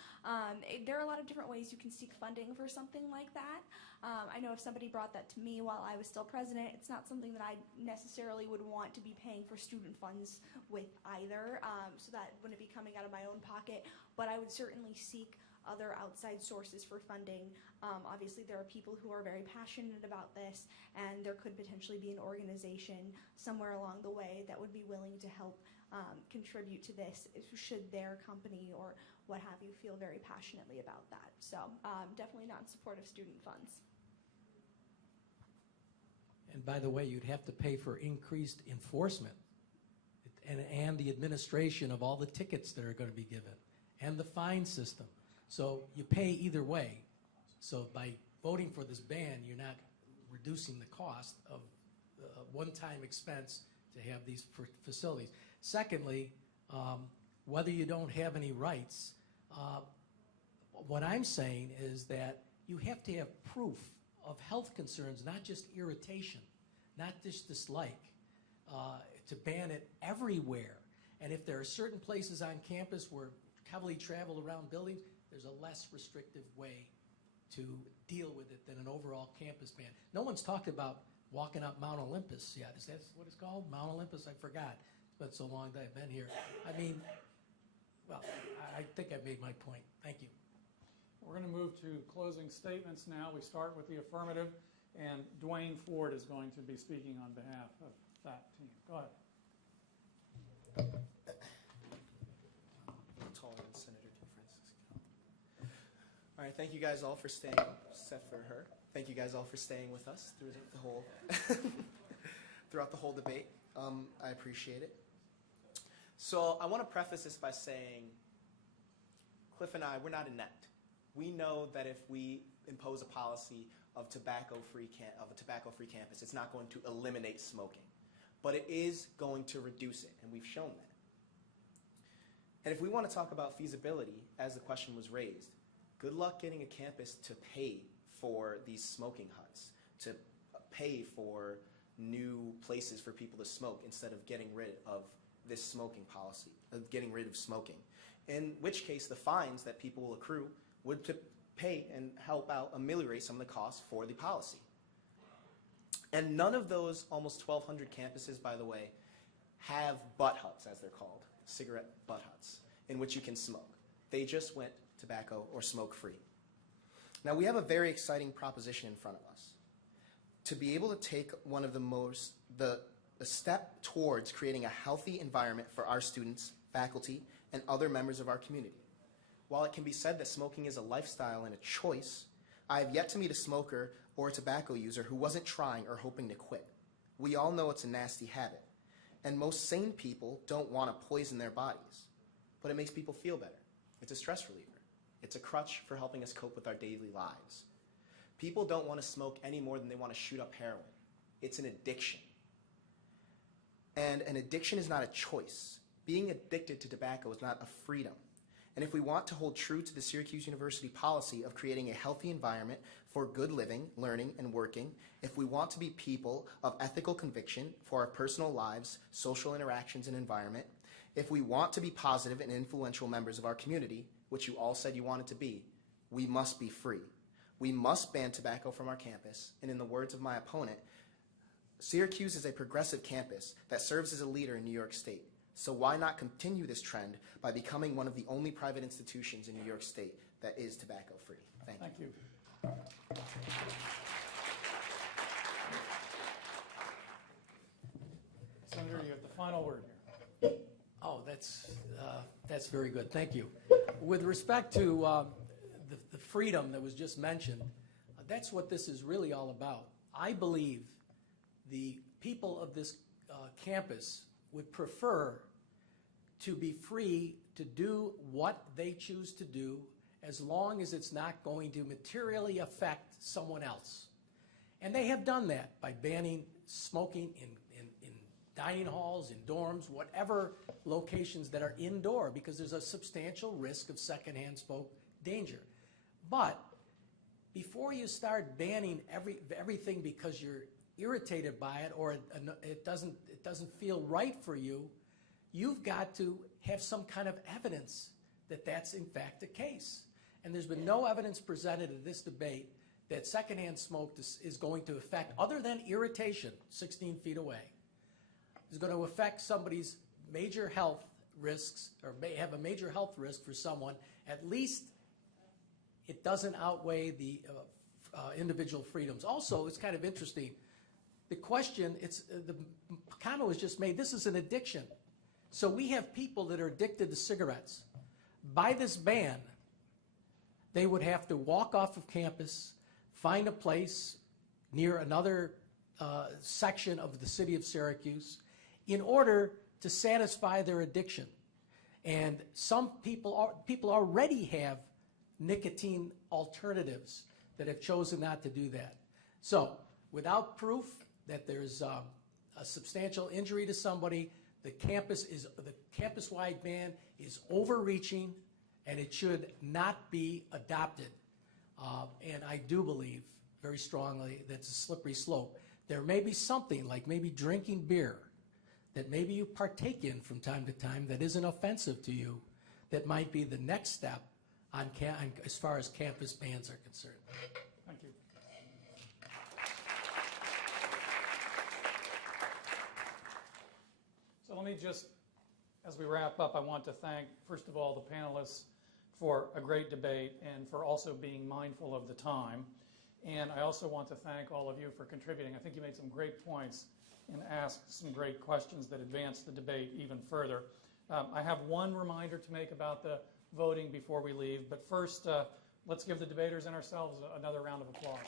There are a lot of different ways you can seek funding for something like that. I know if somebody brought that to me while I was still president, it's not something that I necessarily would want to be paying for student funds with either, so that wouldn't be coming out of my own pocket. But I would certainly seek other outside sources for funding. Obviously, there are people who are very passionate about this, and there could potentially be an organization somewhere along the way that would be willing to help contribute to this should their company or what have you feel very passionately about that. So definitely not in support of student funds. And by the way, you'd have to pay for increased enforcement and the administration of all the tickets that are going to be given and the fine system. So you pay either way. So by voting for this ban, you're not reducing the cost of a one-time expense to have these facilities. Secondly, whether you don't have any rights, what I'm saying is that you have to have proof of health concerns, not just irritation, not just dislike, to ban it everywhere. And if there are certain places on campus where heavily traveled around buildings, there's a less restrictive way to deal with it than an overall campus ban. No one's talked about walking up Mount Olympus yet. Is that what it's called? Mount Olympus? I forgot. It's been so long that I've been here. I mean, well, I think I've made my point. Thank you. We're going to move to closing statements now. We start with the affirmative, and Dwayne Ford is going to be speaking on behalf of that team. Go ahead. Taller than Senator DeFrancisco. All right, thank you guys all for staying, except for her. Thank you guys all for staying with us through the whole throughout the whole debate. I appreciate it. So I want to preface this by saying, Cliff and I, we're not inept. We know that if we impose a policy of a tobacco-free campus, it's not going to eliminate smoking, but it is going to reduce it, and we've shown that. And if we want to talk about feasibility, as the question was raised, good luck getting a campus to pay for these smoking huts, to pay for new places for people to smoke instead of getting rid of this smoking policy, of getting rid of smoking. In which case, the fines that people will accrue would to pay and help out ameliorate some of the costs for the policy. And none of those almost 1,200 campuses, by the way, have butt huts, as they're called, cigarette butt huts, in which you can smoke. They just went tobacco or smoke-free. Now, we have a very exciting proposition in front of us. To be able to take one of the step towards creating a healthy environment for our students, faculty, and other members of our community. While it can be said that smoking is a lifestyle and a choice, I have yet to meet a smoker or a tobacco user who wasn't trying or hoping to quit. We all know it's a nasty habit, and most sane people don't want to poison their bodies, but it makes people feel better. It's a stress reliever. It's a crutch for helping us cope with our daily lives. People don't want to smoke any more than they want to shoot up heroin. It's an addiction. And an addiction is not a choice. Being addicted to tobacco is not a freedom. And if we want to hold true to the Syracuse University policy of creating a healthy environment for good living, learning, and working, if we want to be people of ethical conviction for our personal lives, social interactions, and environment, if we want to be positive and influential members of our community, which you all said you wanted to be, we must be free. We must ban tobacco from our campus, and in the words of my opponent, Syracuse is a progressive campus that serves as a leader in New York State. So why not continue this trend by becoming one of the only private institutions in New York State that is tobacco-free? Thank you. Thank you. Senator, you have the final word here. Oh, that's very good. Thank you. With respect to the freedom that was just mentioned, that's what this is really all about. I believe the people of this campus would prefer to be free to do what they choose to do as long as it's not going to materially affect someone else. And they have done that by banning smoking in dining halls, in dorms, whatever locations that are indoor, because there's a substantial risk of secondhand smoke danger. But before you start banning everything because you're irritated by it or it doesn't feel right for you, you've got to have some kind of evidence that that's in fact the case. And there's been no evidence presented in this debate that secondhand smoke is going to affect, other than irritation, 16 feet away, is going to affect somebody's major health risks, or may have a major health risk for someone. At least it doesn't outweigh the individual freedoms. Also, it's kind of interesting. The question, the comment was just made, this is an addiction. So we have people that are addicted to cigarettes. By this ban, they would have to walk off of campus, find a place near another section of the city of Syracuse in order to satisfy their addiction. And some people already have nicotine alternatives that have chosen not to do that. So without proof that there's a substantial injury to somebody, the campus-wide ban is overreaching, and it should not be adopted. And I do believe very strongly that's a slippery slope. There may be something like maybe drinking beer that maybe you partake in from time to time that isn't offensive to you, that might be the next step on as far as campus bans are concerned. Thank you. So let me just, as we wrap up, I want to thank, first of all, the panelists for a great debate and for also being mindful of the time. And I also want to thank all of you for contributing. I think you made some great points and asked some great questions that advanced the debate even further. I have one reminder to make about the voting before we leave, but first, let's give the debaters and ourselves another round of applause.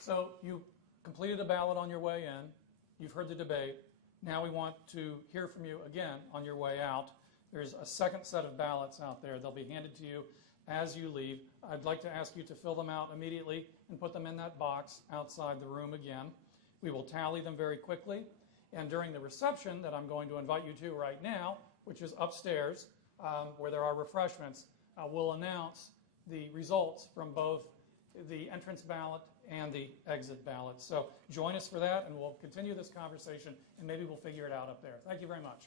So you completed a ballot on your way in. You've heard the debate. Now we want to hear from you again on your way out. There's a second set of ballots out there. They'll be handed to you as you leave. I'd like to ask you to fill them out immediately and put them in that box outside the room again. We will tally them very quickly. And during the reception that I'm going to invite you to right now, which is upstairs where there are refreshments, we'll announce the results from both the entrance ballot and the exit ballot. So join us for that, and we'll continue this conversation, and maybe we'll figure it out up there. Thank you very much.